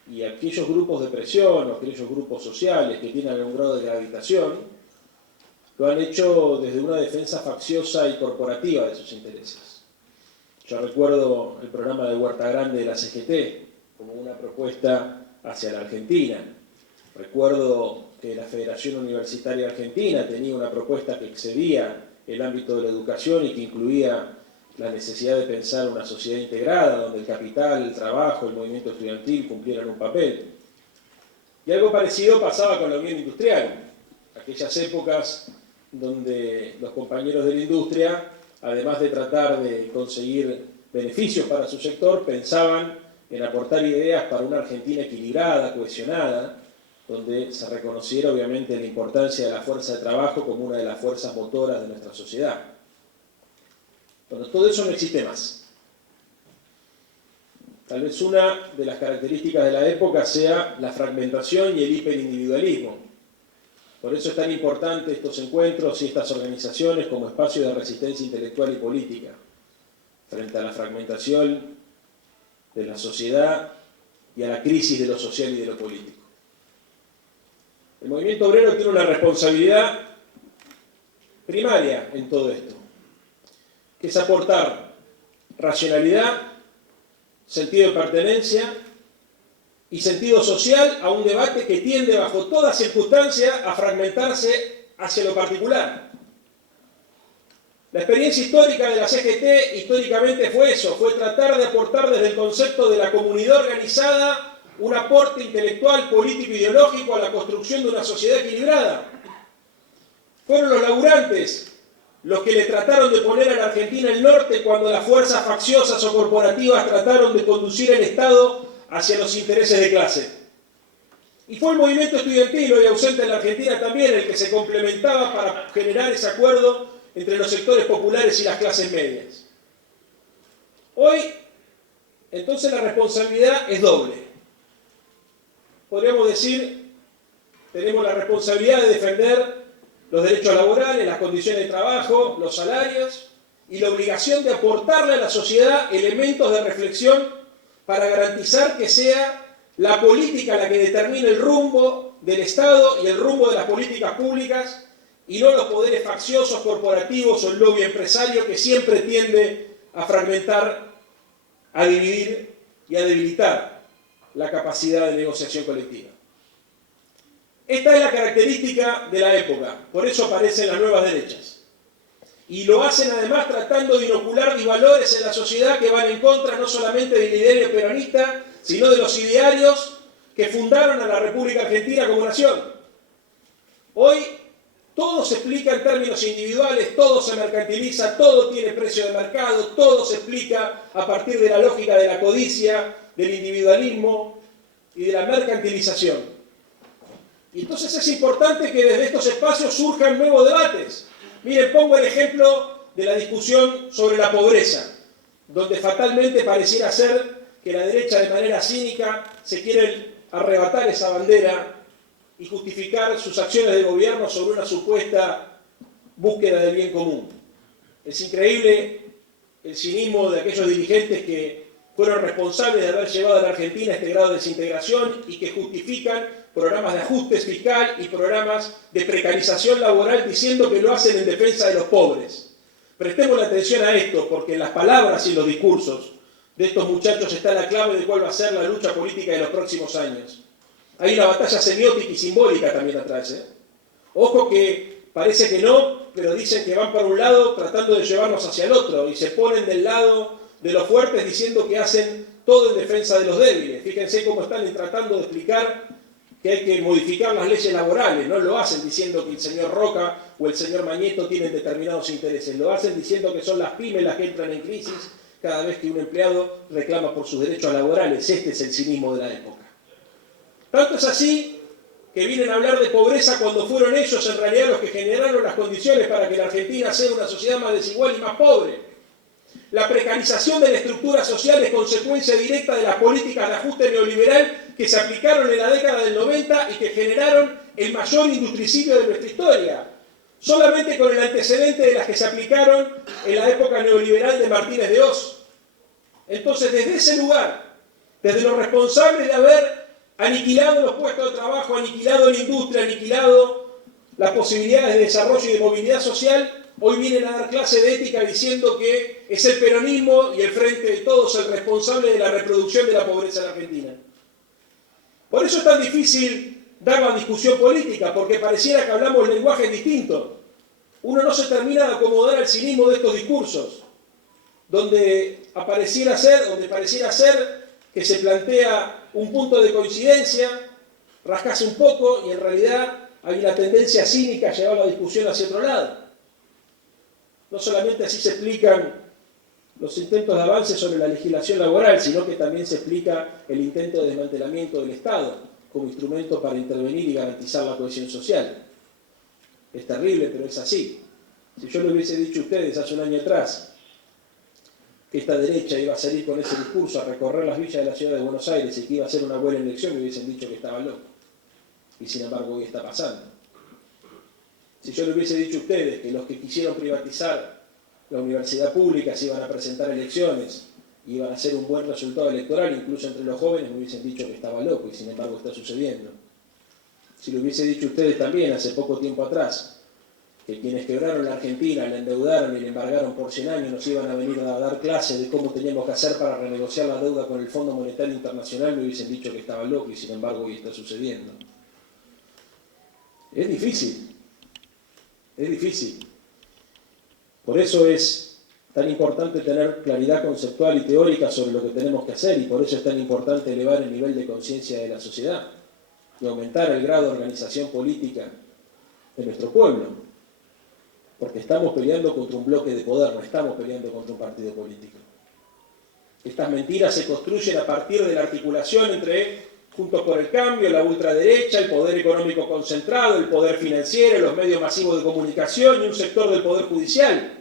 y aquellos grupos de presión o aquellos grupos sociales que tienen algún grado de gravitación lo han hecho desde una defensa facciosa y corporativa de sus intereses. Yo recuerdo el programa de Huerta Grande de la CGT como una propuesta hacia la Argentina. Recuerdo que la Federación Universitaria Argentina tenía una propuesta que excedía el ámbito de la educación y que incluía la necesidad de pensar una sociedad integrada, donde el capital, el trabajo, el movimiento estudiantil cumplieran un papel. Y algo parecido pasaba con la Unión Industrial, aquellas épocas donde los compañeros de la industria, además de tratar de conseguir beneficios para su sector, pensaban en aportar ideas para una Argentina equilibrada, cohesionada, donde se reconociera obviamente la importancia de la fuerza de trabajo como una de las fuerzas motoras de nuestra sociedad. Bueno, todo eso no existe más. Tal vez una de las características de la época sea la fragmentación y el hiperindividualismo. Por eso es tan importante estos encuentros y estas organizaciones como espacio de resistencia intelectual y política frente a la fragmentación de la sociedad y a la crisis de lo social y de lo político. El movimiento obrero tiene una responsabilidad primaria en todo esto, que es aportar racionalidad, sentido de pertenencia y sentido social a un debate que tiende bajo toda circunstancia a fragmentarse hacia lo particular. La experiencia histórica de la CGT históricamente fue eso, fue tratar de aportar desde el concepto de la comunidad organizada un aporte intelectual, político e ideológico a la construcción de una sociedad equilibrada. Fueron los laburantes los que le trataron de poner a la Argentina el norte cuando las fuerzas facciosas o corporativas trataron de conducir el Estado hacia los intereses de clase. Y fue el movimiento estudiantil, hoy ausente en la Argentina también, el que se complementaba para generar ese acuerdo entre los sectores populares y las clases medias. Hoy, entonces, la responsabilidad es doble. Podríamos decir, tenemos la responsabilidad de defender los derechos laborales, las condiciones de trabajo, los salarios y la obligación de aportarle a la sociedad elementos de reflexión para garantizar que sea la política la que determine el rumbo del Estado y el rumbo de las políticas públicas y no los poderes facciosos, corporativos o el lobby empresario que siempre tiende a fragmentar, a dividir y a debilitar la capacidad de negociación colectiva. Esta es la característica de la época, por eso aparecen las nuevas derechas. Y lo hacen además tratando de inocular disvalores en la sociedad que van en contra no solamente del ideario peronista, sino de los idearios que fundaron a la República Argentina como nación. Hoy todo se explica en términos individuales, todo se mercantiliza, todo tiene precio de mercado, todo se explica a partir de la lógica de la codicia, del individualismo y de la mercantilización. Y entonces es importante que desde estos espacios surjan nuevos debates. Miren, pongo el ejemplo de la discusión sobre la pobreza, donde fatalmente pareciera ser que la derecha de manera cínica se quiere arrebatar esa bandera y justificar sus acciones de gobierno sobre una supuesta búsqueda del bien común. Es increíble el cinismo de aquellos dirigentes que fueron responsables de haber llevado a la Argentina a este grado de desintegración y que justifican programas de ajuste fiscal y programas de precarización laboral diciendo que lo hacen en defensa de los pobres. Prestemos la atención a esto, porque en las palabras y los discursos de estos muchachos está la clave de cuál va a ser la lucha política de los próximos años. Hay una batalla semiótica y simbólica también atrás, ¿eh? Ojo que parece que no, pero dicen que van para un lado tratando de llevarnos hacia el otro y se ponen del lado de los fuertes diciendo que hacen todo en defensa de los débiles. Fíjense cómo están tratando de explicar que hay que modificar las leyes laborales. No lo hacen diciendo que el señor Roca o el señor Mañeto tienen determinados intereses. Lo hacen diciendo que son las pymes las que entran en crisis cada vez que un empleado reclama por sus derechos laborales. Este es el cinismo de la época. Tanto es así que vienen a hablar de pobreza cuando fueron ellos en realidad los que generaron las condiciones para que la Argentina sea una sociedad más desigual y más pobre. La precarización de la estructura social es consecuencia directa de las políticas de ajuste neoliberal que se aplicaron en la década del 90 y que generaron el mayor industricidio de nuestra historia. Solamente con el antecedente de las que se aplicaron en la época neoliberal de Martínez de Oz. Entonces, desde ese lugar, desde los responsables de haber aniquilado los puestos de trabajo, aniquilado la industria, aniquilado las posibilidades de desarrollo y de movilidad social, hoy vienen a dar clase de ética diciendo que es el peronismo y el Frente de Todos el responsable de la reproducción de la pobreza en la Argentina. Por eso es tan difícil dar la discusión política, porque pareciera que hablamos lenguajes distintos. Uno no se termina de acomodar al cinismo de estos discursos, donde pareciera ser que se plantea un punto de coincidencia, rascase un poco y en realidad hay una tendencia cínica a llevar la discusión hacia otro lado. No solamente así se explican los intentos de avance sobre la legislación laboral, sino que también se explica el intento de desmantelamiento del Estado como instrumento para intervenir y garantizar la cohesión social. Es terrible, pero es así. Si yo le hubiese dicho a ustedes hace un año atrás que esta derecha iba a salir con ese discurso a recorrer las villas de la ciudad de Buenos Aires y que iba a ser una buena elección, me hubiesen dicho que estaba loco. Y sin embargo hoy está pasando. Si yo le hubiese dicho a ustedes que los que quisieron privatizar la universidad pública se iban a presentar elecciones y iban a hacer un buen resultado electoral, incluso entre los jóvenes, me hubiesen dicho que estaba loco y sin embargo está sucediendo. Si le hubiese dicho a ustedes también hace poco tiempo atrás que quienes quebraron la Argentina, la endeudaron y la embargaron por 100 años nos iban a venir a dar clases de cómo teníamos que hacer para renegociar la deuda con el Fondo Monetario Internacional, me hubiesen dicho que estaba loco y sin embargo hoy está sucediendo. Es difícil. Es difícil. Por eso es tan importante tener claridad conceptual y teórica sobre lo que tenemos que hacer y por eso es tan importante elevar el nivel de conciencia de la sociedad y aumentar el grado de organización política de nuestro pueblo. Porque estamos peleando contra un bloque de poder, no estamos peleando contra un partido político. Estas mentiras se construyen a partir de la articulación entre Juntos por el Cambio, la ultraderecha, el poder económico concentrado, el poder financiero, los medios masivos de comunicación y un sector del poder judicial,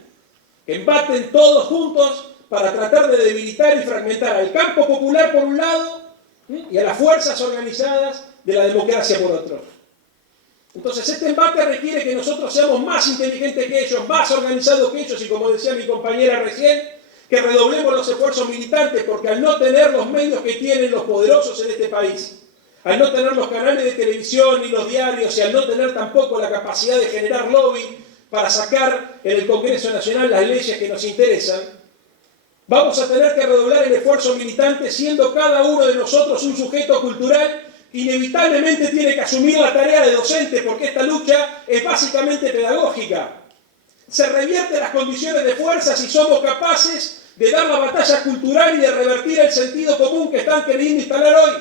que embaten todos juntos para tratar de debilitar y fragmentar al campo popular por un lado y a las fuerzas organizadas de la democracia por otro. Entonces este embate requiere que nosotros seamos más inteligentes que ellos, más organizados que ellos y como decía mi compañera recién, que redoblemos los esfuerzos militantes, porque al no tener los medios que tienen los poderosos en este país, al no tener los canales de televisión y los diarios, y al no tener tampoco la capacidad de generar lobby para sacar en el Congreso Nacional las leyes que nos interesan, vamos a tener que redoblar el esfuerzo militante, siendo cada uno de nosotros un sujeto cultural que inevitablemente tiene que asumir la tarea de docente, porque esta lucha es básicamente pedagógica. Se revierten las condiciones de fuerza si somos capaces de dar la batalla cultural y de revertir el sentido común que están queriendo instalar hoy.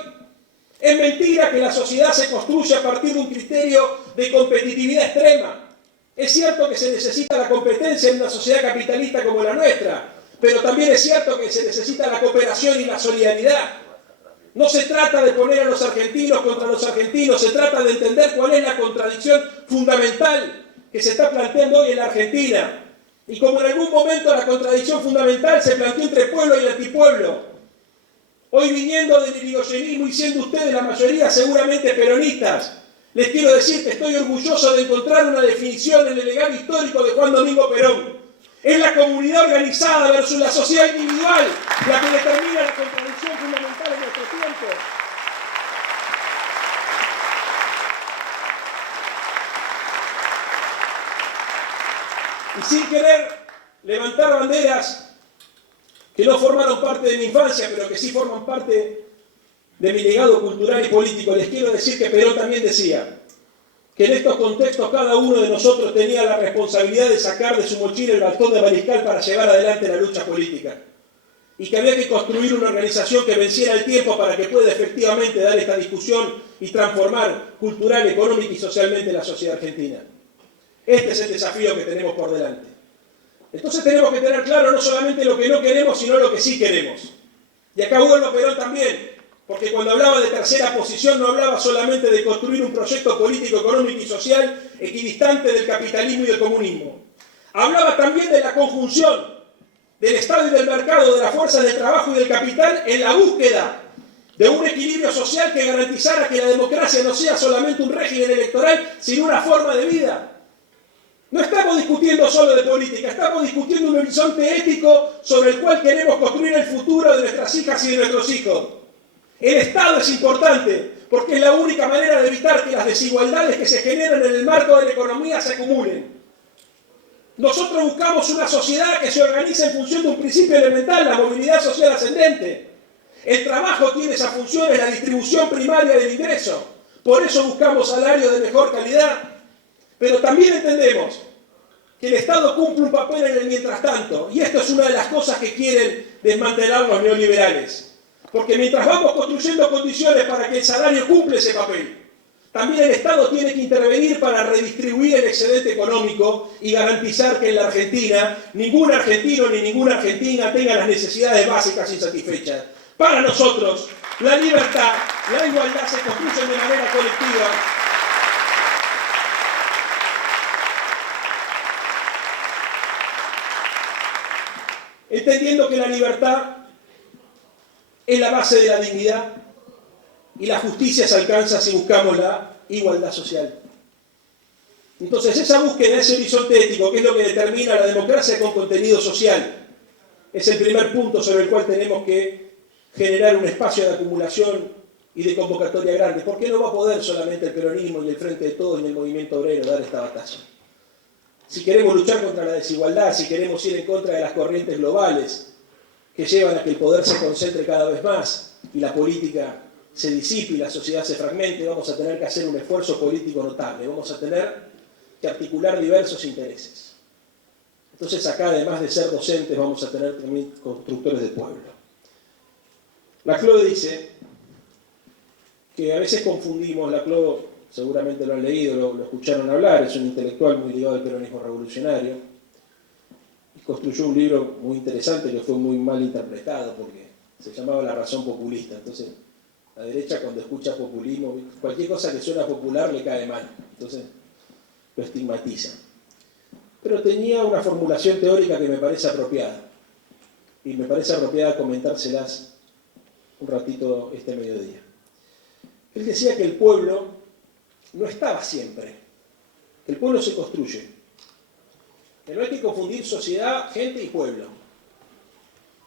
Es mentira que la sociedad se construye a partir de un criterio de competitividad extrema. Es cierto que se necesita la competencia en una sociedad capitalista como la nuestra, pero también es cierto que se necesita la cooperación y la solidaridad. No se trata de poner a los argentinos contra los argentinos, se trata de entender cuál es la contradicción fundamental que se está planteando hoy en la Argentina. Y como en algún momento la contradicción fundamental se planteó entre pueblo y antipueblo, hoy viniendo del irigoyenismo y siendo ustedes la mayoría seguramente peronistas, les quiero decir que estoy orgulloso de encontrar una definición en el legado histórico de Juan Domingo Perón. Es la comunidad organizada versus la sociedad individual la que determina la contradicción fundamental en nuestro tiempo. Y sin querer levantar banderas que no formaron parte de mi infancia, pero que sí forman parte de mi legado cultural y político, les quiero decir que Perón también decía que en estos contextos cada uno de nosotros tenía la responsabilidad de sacar de su mochila el bastón de mariscal para llevar adelante la lucha política. Y que había que construir una organización que venciera el tiempo para que pueda efectivamente dar esta discusión y transformar cultural, económica y socialmente la sociedad argentina. Este es el desafío que tenemos por delante. Entonces tenemos que tener claro no solamente lo que no queremos, sino lo que sí queremos. Y acá vuelvo a Perón también, porque cuando hablaba de tercera posición no hablaba solamente de construir un proyecto político, económico y social equidistante del capitalismo y del comunismo. Hablaba también de la conjunción del Estado y del mercado, de las fuerzas del trabajo y del capital en la búsqueda de un equilibrio social que garantizara que la democracia no sea solamente un régimen electoral, sino una forma de vida. No estamos discutiendo solo de política, estamos discutiendo un horizonte ético sobre el cual queremos construir el futuro de nuestras hijas y de nuestros hijos. El Estado es importante porque es la única manera de evitar que las desigualdades que se generan en el marco de la economía se acumulen. Nosotros buscamos una sociedad que se organiza en función de un principio elemental, la movilidad social ascendente. El trabajo tiene esa función en la distribución primaria del ingreso. Por eso buscamos salarios de mejor calidad. Pero también entendemos que el Estado cumple un papel en el mientras tanto. Y esto es una de las cosas que quieren desmantelar los neoliberales. Porque mientras vamos construyendo condiciones para que el salario cumpla ese papel, también el Estado tiene que intervenir para redistribuir el excedente económico y garantizar que en la Argentina ningún argentino ni ninguna argentina tenga las necesidades básicas insatisfechas. Para nosotros, la libertad, la igualdad se construyen de manera colectiva. Entendiendo que la libertad es la base de la dignidad y la justicia se alcanza si buscamos la igualdad social. Entonces esa búsqueda, ese horizonte ético, que es lo que determina la democracia con contenido social, es el primer punto sobre el cual tenemos que generar un espacio de acumulación y de convocatoria grande. ¿Por qué no va a poder solamente el peronismo y el Frente de Todos y el movimiento obrero dar esta batalla? Si queremos luchar contra la desigualdad, si queremos ir en contra de las corrientes globales que llevan a que el poder se concentre cada vez más y la política se disipe y la sociedad se fragmente, vamos a tener que hacer un esfuerzo político notable, vamos a tener que articular diversos intereses. Entonces acá, además de ser docentes, vamos a tener también constructores de pueblo. Laclau dice que a veces confundimos, Laclau seguramente lo han leído, lo escucharon hablar, es un intelectual muy ligado al peronismo revolucionario, y construyó un libro muy interesante que fue muy mal interpretado porque se llamaba La razón populista. Entonces, la derecha cuando escucha populismo, cualquier cosa que suena popular le cae mal, entonces lo estigmatiza. Pero tenía una formulación teórica que me parece apropiada, y me parece apropiada comentárselas un ratito este mediodía. Él decía que el pueblo no estaba siempre, que el pueblo se construye, que no hay que confundir sociedad, gente y pueblo,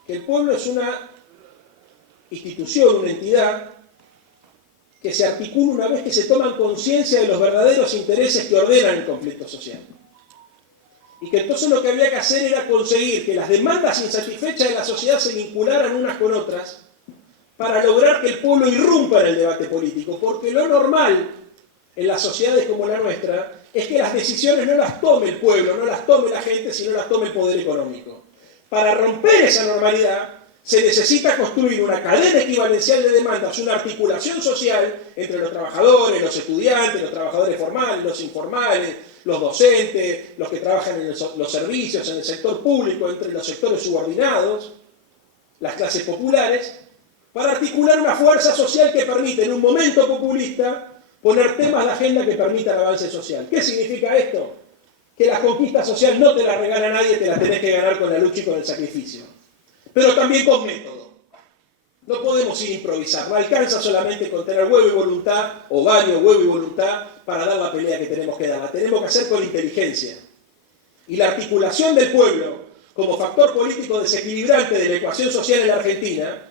que el pueblo es una institución, una entidad que se articula una vez que se toman conciencia de los verdaderos intereses que ordenan el conflicto social. Y que entonces lo que había que hacer era conseguir que las demandas insatisfechas de la sociedad se vincularan unas con otras para lograr que el pueblo irrumpa en el debate político, porque lo normal en las sociedades como la nuestra es que las decisiones no las tome el pueblo, no las tome la gente, sino las tome el poder económico. Para romper esa normalidad se necesita construir una cadena equivalencial de demandas, una articulación social entre los trabajadores, los estudiantes, los trabajadores formales, los informales, los docentes, los que trabajan en los servicios, en el sector público, entre los sectores subordinados, las clases populares, para articular una fuerza social que permite en un momento populista poner temas de agenda que permitan el avance social. ¿Qué significa esto? Que la conquista social no te la regala nadie, te la tenés que ganar con la lucha y con el sacrificio. Pero también con método. No podemos ir a improvisar, no alcanza solamente con tener huevo y voluntad, o varios huevo y voluntad, para dar la pelea que tenemos que dar. La tenemos que hacer con inteligencia. Y la articulación del pueblo, como factor político desequilibrante de la ecuación social en la Argentina,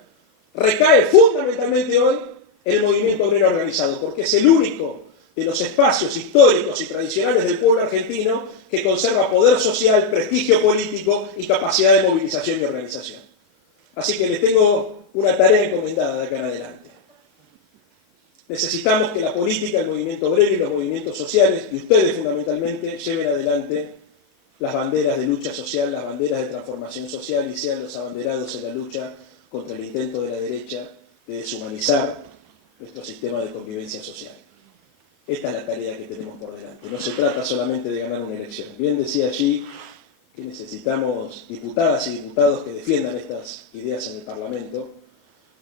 recae fundamentalmente hoy en el movimiento obrero organizado, porque es el único de los espacios históricos y tradicionales del pueblo argentino que conserva poder social, prestigio político y capacidad de movilización y organización. Así que les tengo una tarea encomendada de acá en adelante. Necesitamos que la política, el movimiento obrero y los movimientos sociales, y ustedes fundamentalmente, lleven adelante las banderas de lucha social, las banderas de transformación social y sean los abanderados en la lucha contra el intento de la derecha de deshumanizar nuestro sistema de convivencia social. Esta es la tarea que tenemos por delante. No se trata solamente de ganar una elección. Bien decía allí que necesitamos diputadas y diputados que defiendan estas ideas en el Parlamento,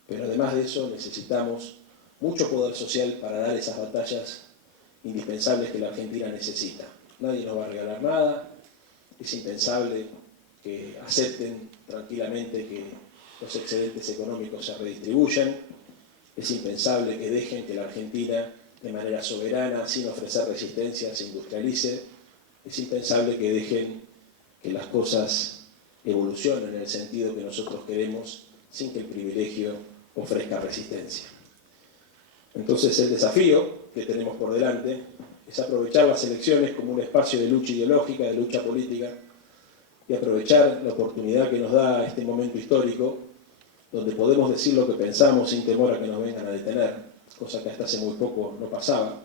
pero además de eso necesitamos mucho poder social para dar esas batallas indispensables que la Argentina necesita. Nadie nos va a regalar nada, es impensable que acepten tranquilamente que los excedentes económicos se redistribuyan, es impensable que dejen que la Argentina de manera soberana, sin ofrecer resistencia, se industrialice, es impensable que dejen que las cosas evolucionen en el sentido que nosotros queremos sin que el privilegio ofrezca resistencia. Entonces el desafío que tenemos por delante es aprovechar las elecciones como un espacio de lucha ideológica, de lucha política, y aprovechar la oportunidad que nos da este momento histórico, donde podemos decir lo que pensamos sin temor a que nos vengan a detener, cosa que hasta hace muy poco no pasaba,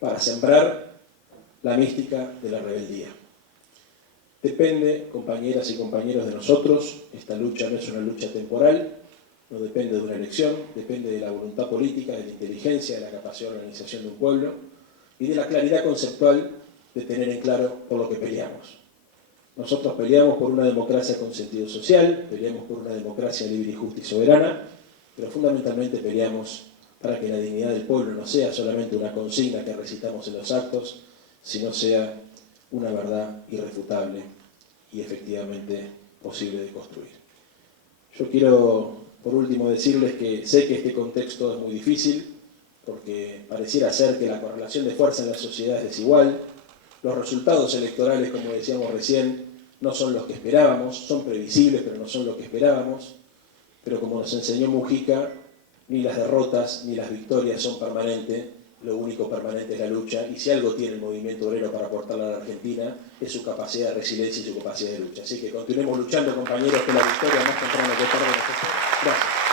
para sembrar la mística de la rebeldía. Depende, compañeras y compañeros, de nosotros. Esta lucha no es una lucha temporal, no depende de una elección, depende de la voluntad política, de la inteligencia, de la capacidad de organización de un pueblo y de la claridad conceptual de tener en claro por lo que peleamos. Nosotros peleamos por una democracia con sentido social, peleamos por una democracia libre y justa y soberana, pero fundamentalmente peleamos para que la dignidad del pueblo no sea solamente una consigna que recitamos en los actos, sino sea una verdad irrefutable y efectivamente posible de construir. Yo quiero, por último, decirles que sé que este contexto es muy difícil, porque pareciera ser que la correlación de fuerza en la sociedad es desigual, los resultados electorales, como decíamos recién, no son los que esperábamos, son previsibles, pero no son los que esperábamos, pero como nos enseñó Mujica, ni las derrotas ni las victorias son permanentes, lo único permanente es la lucha, y si algo tiene el movimiento obrero para aportarle a la Argentina, es su capacidad de resiliencia y su capacidad de lucha. Así que continuemos luchando, compañeros, que la victoria más temprana que tarde. Gracias.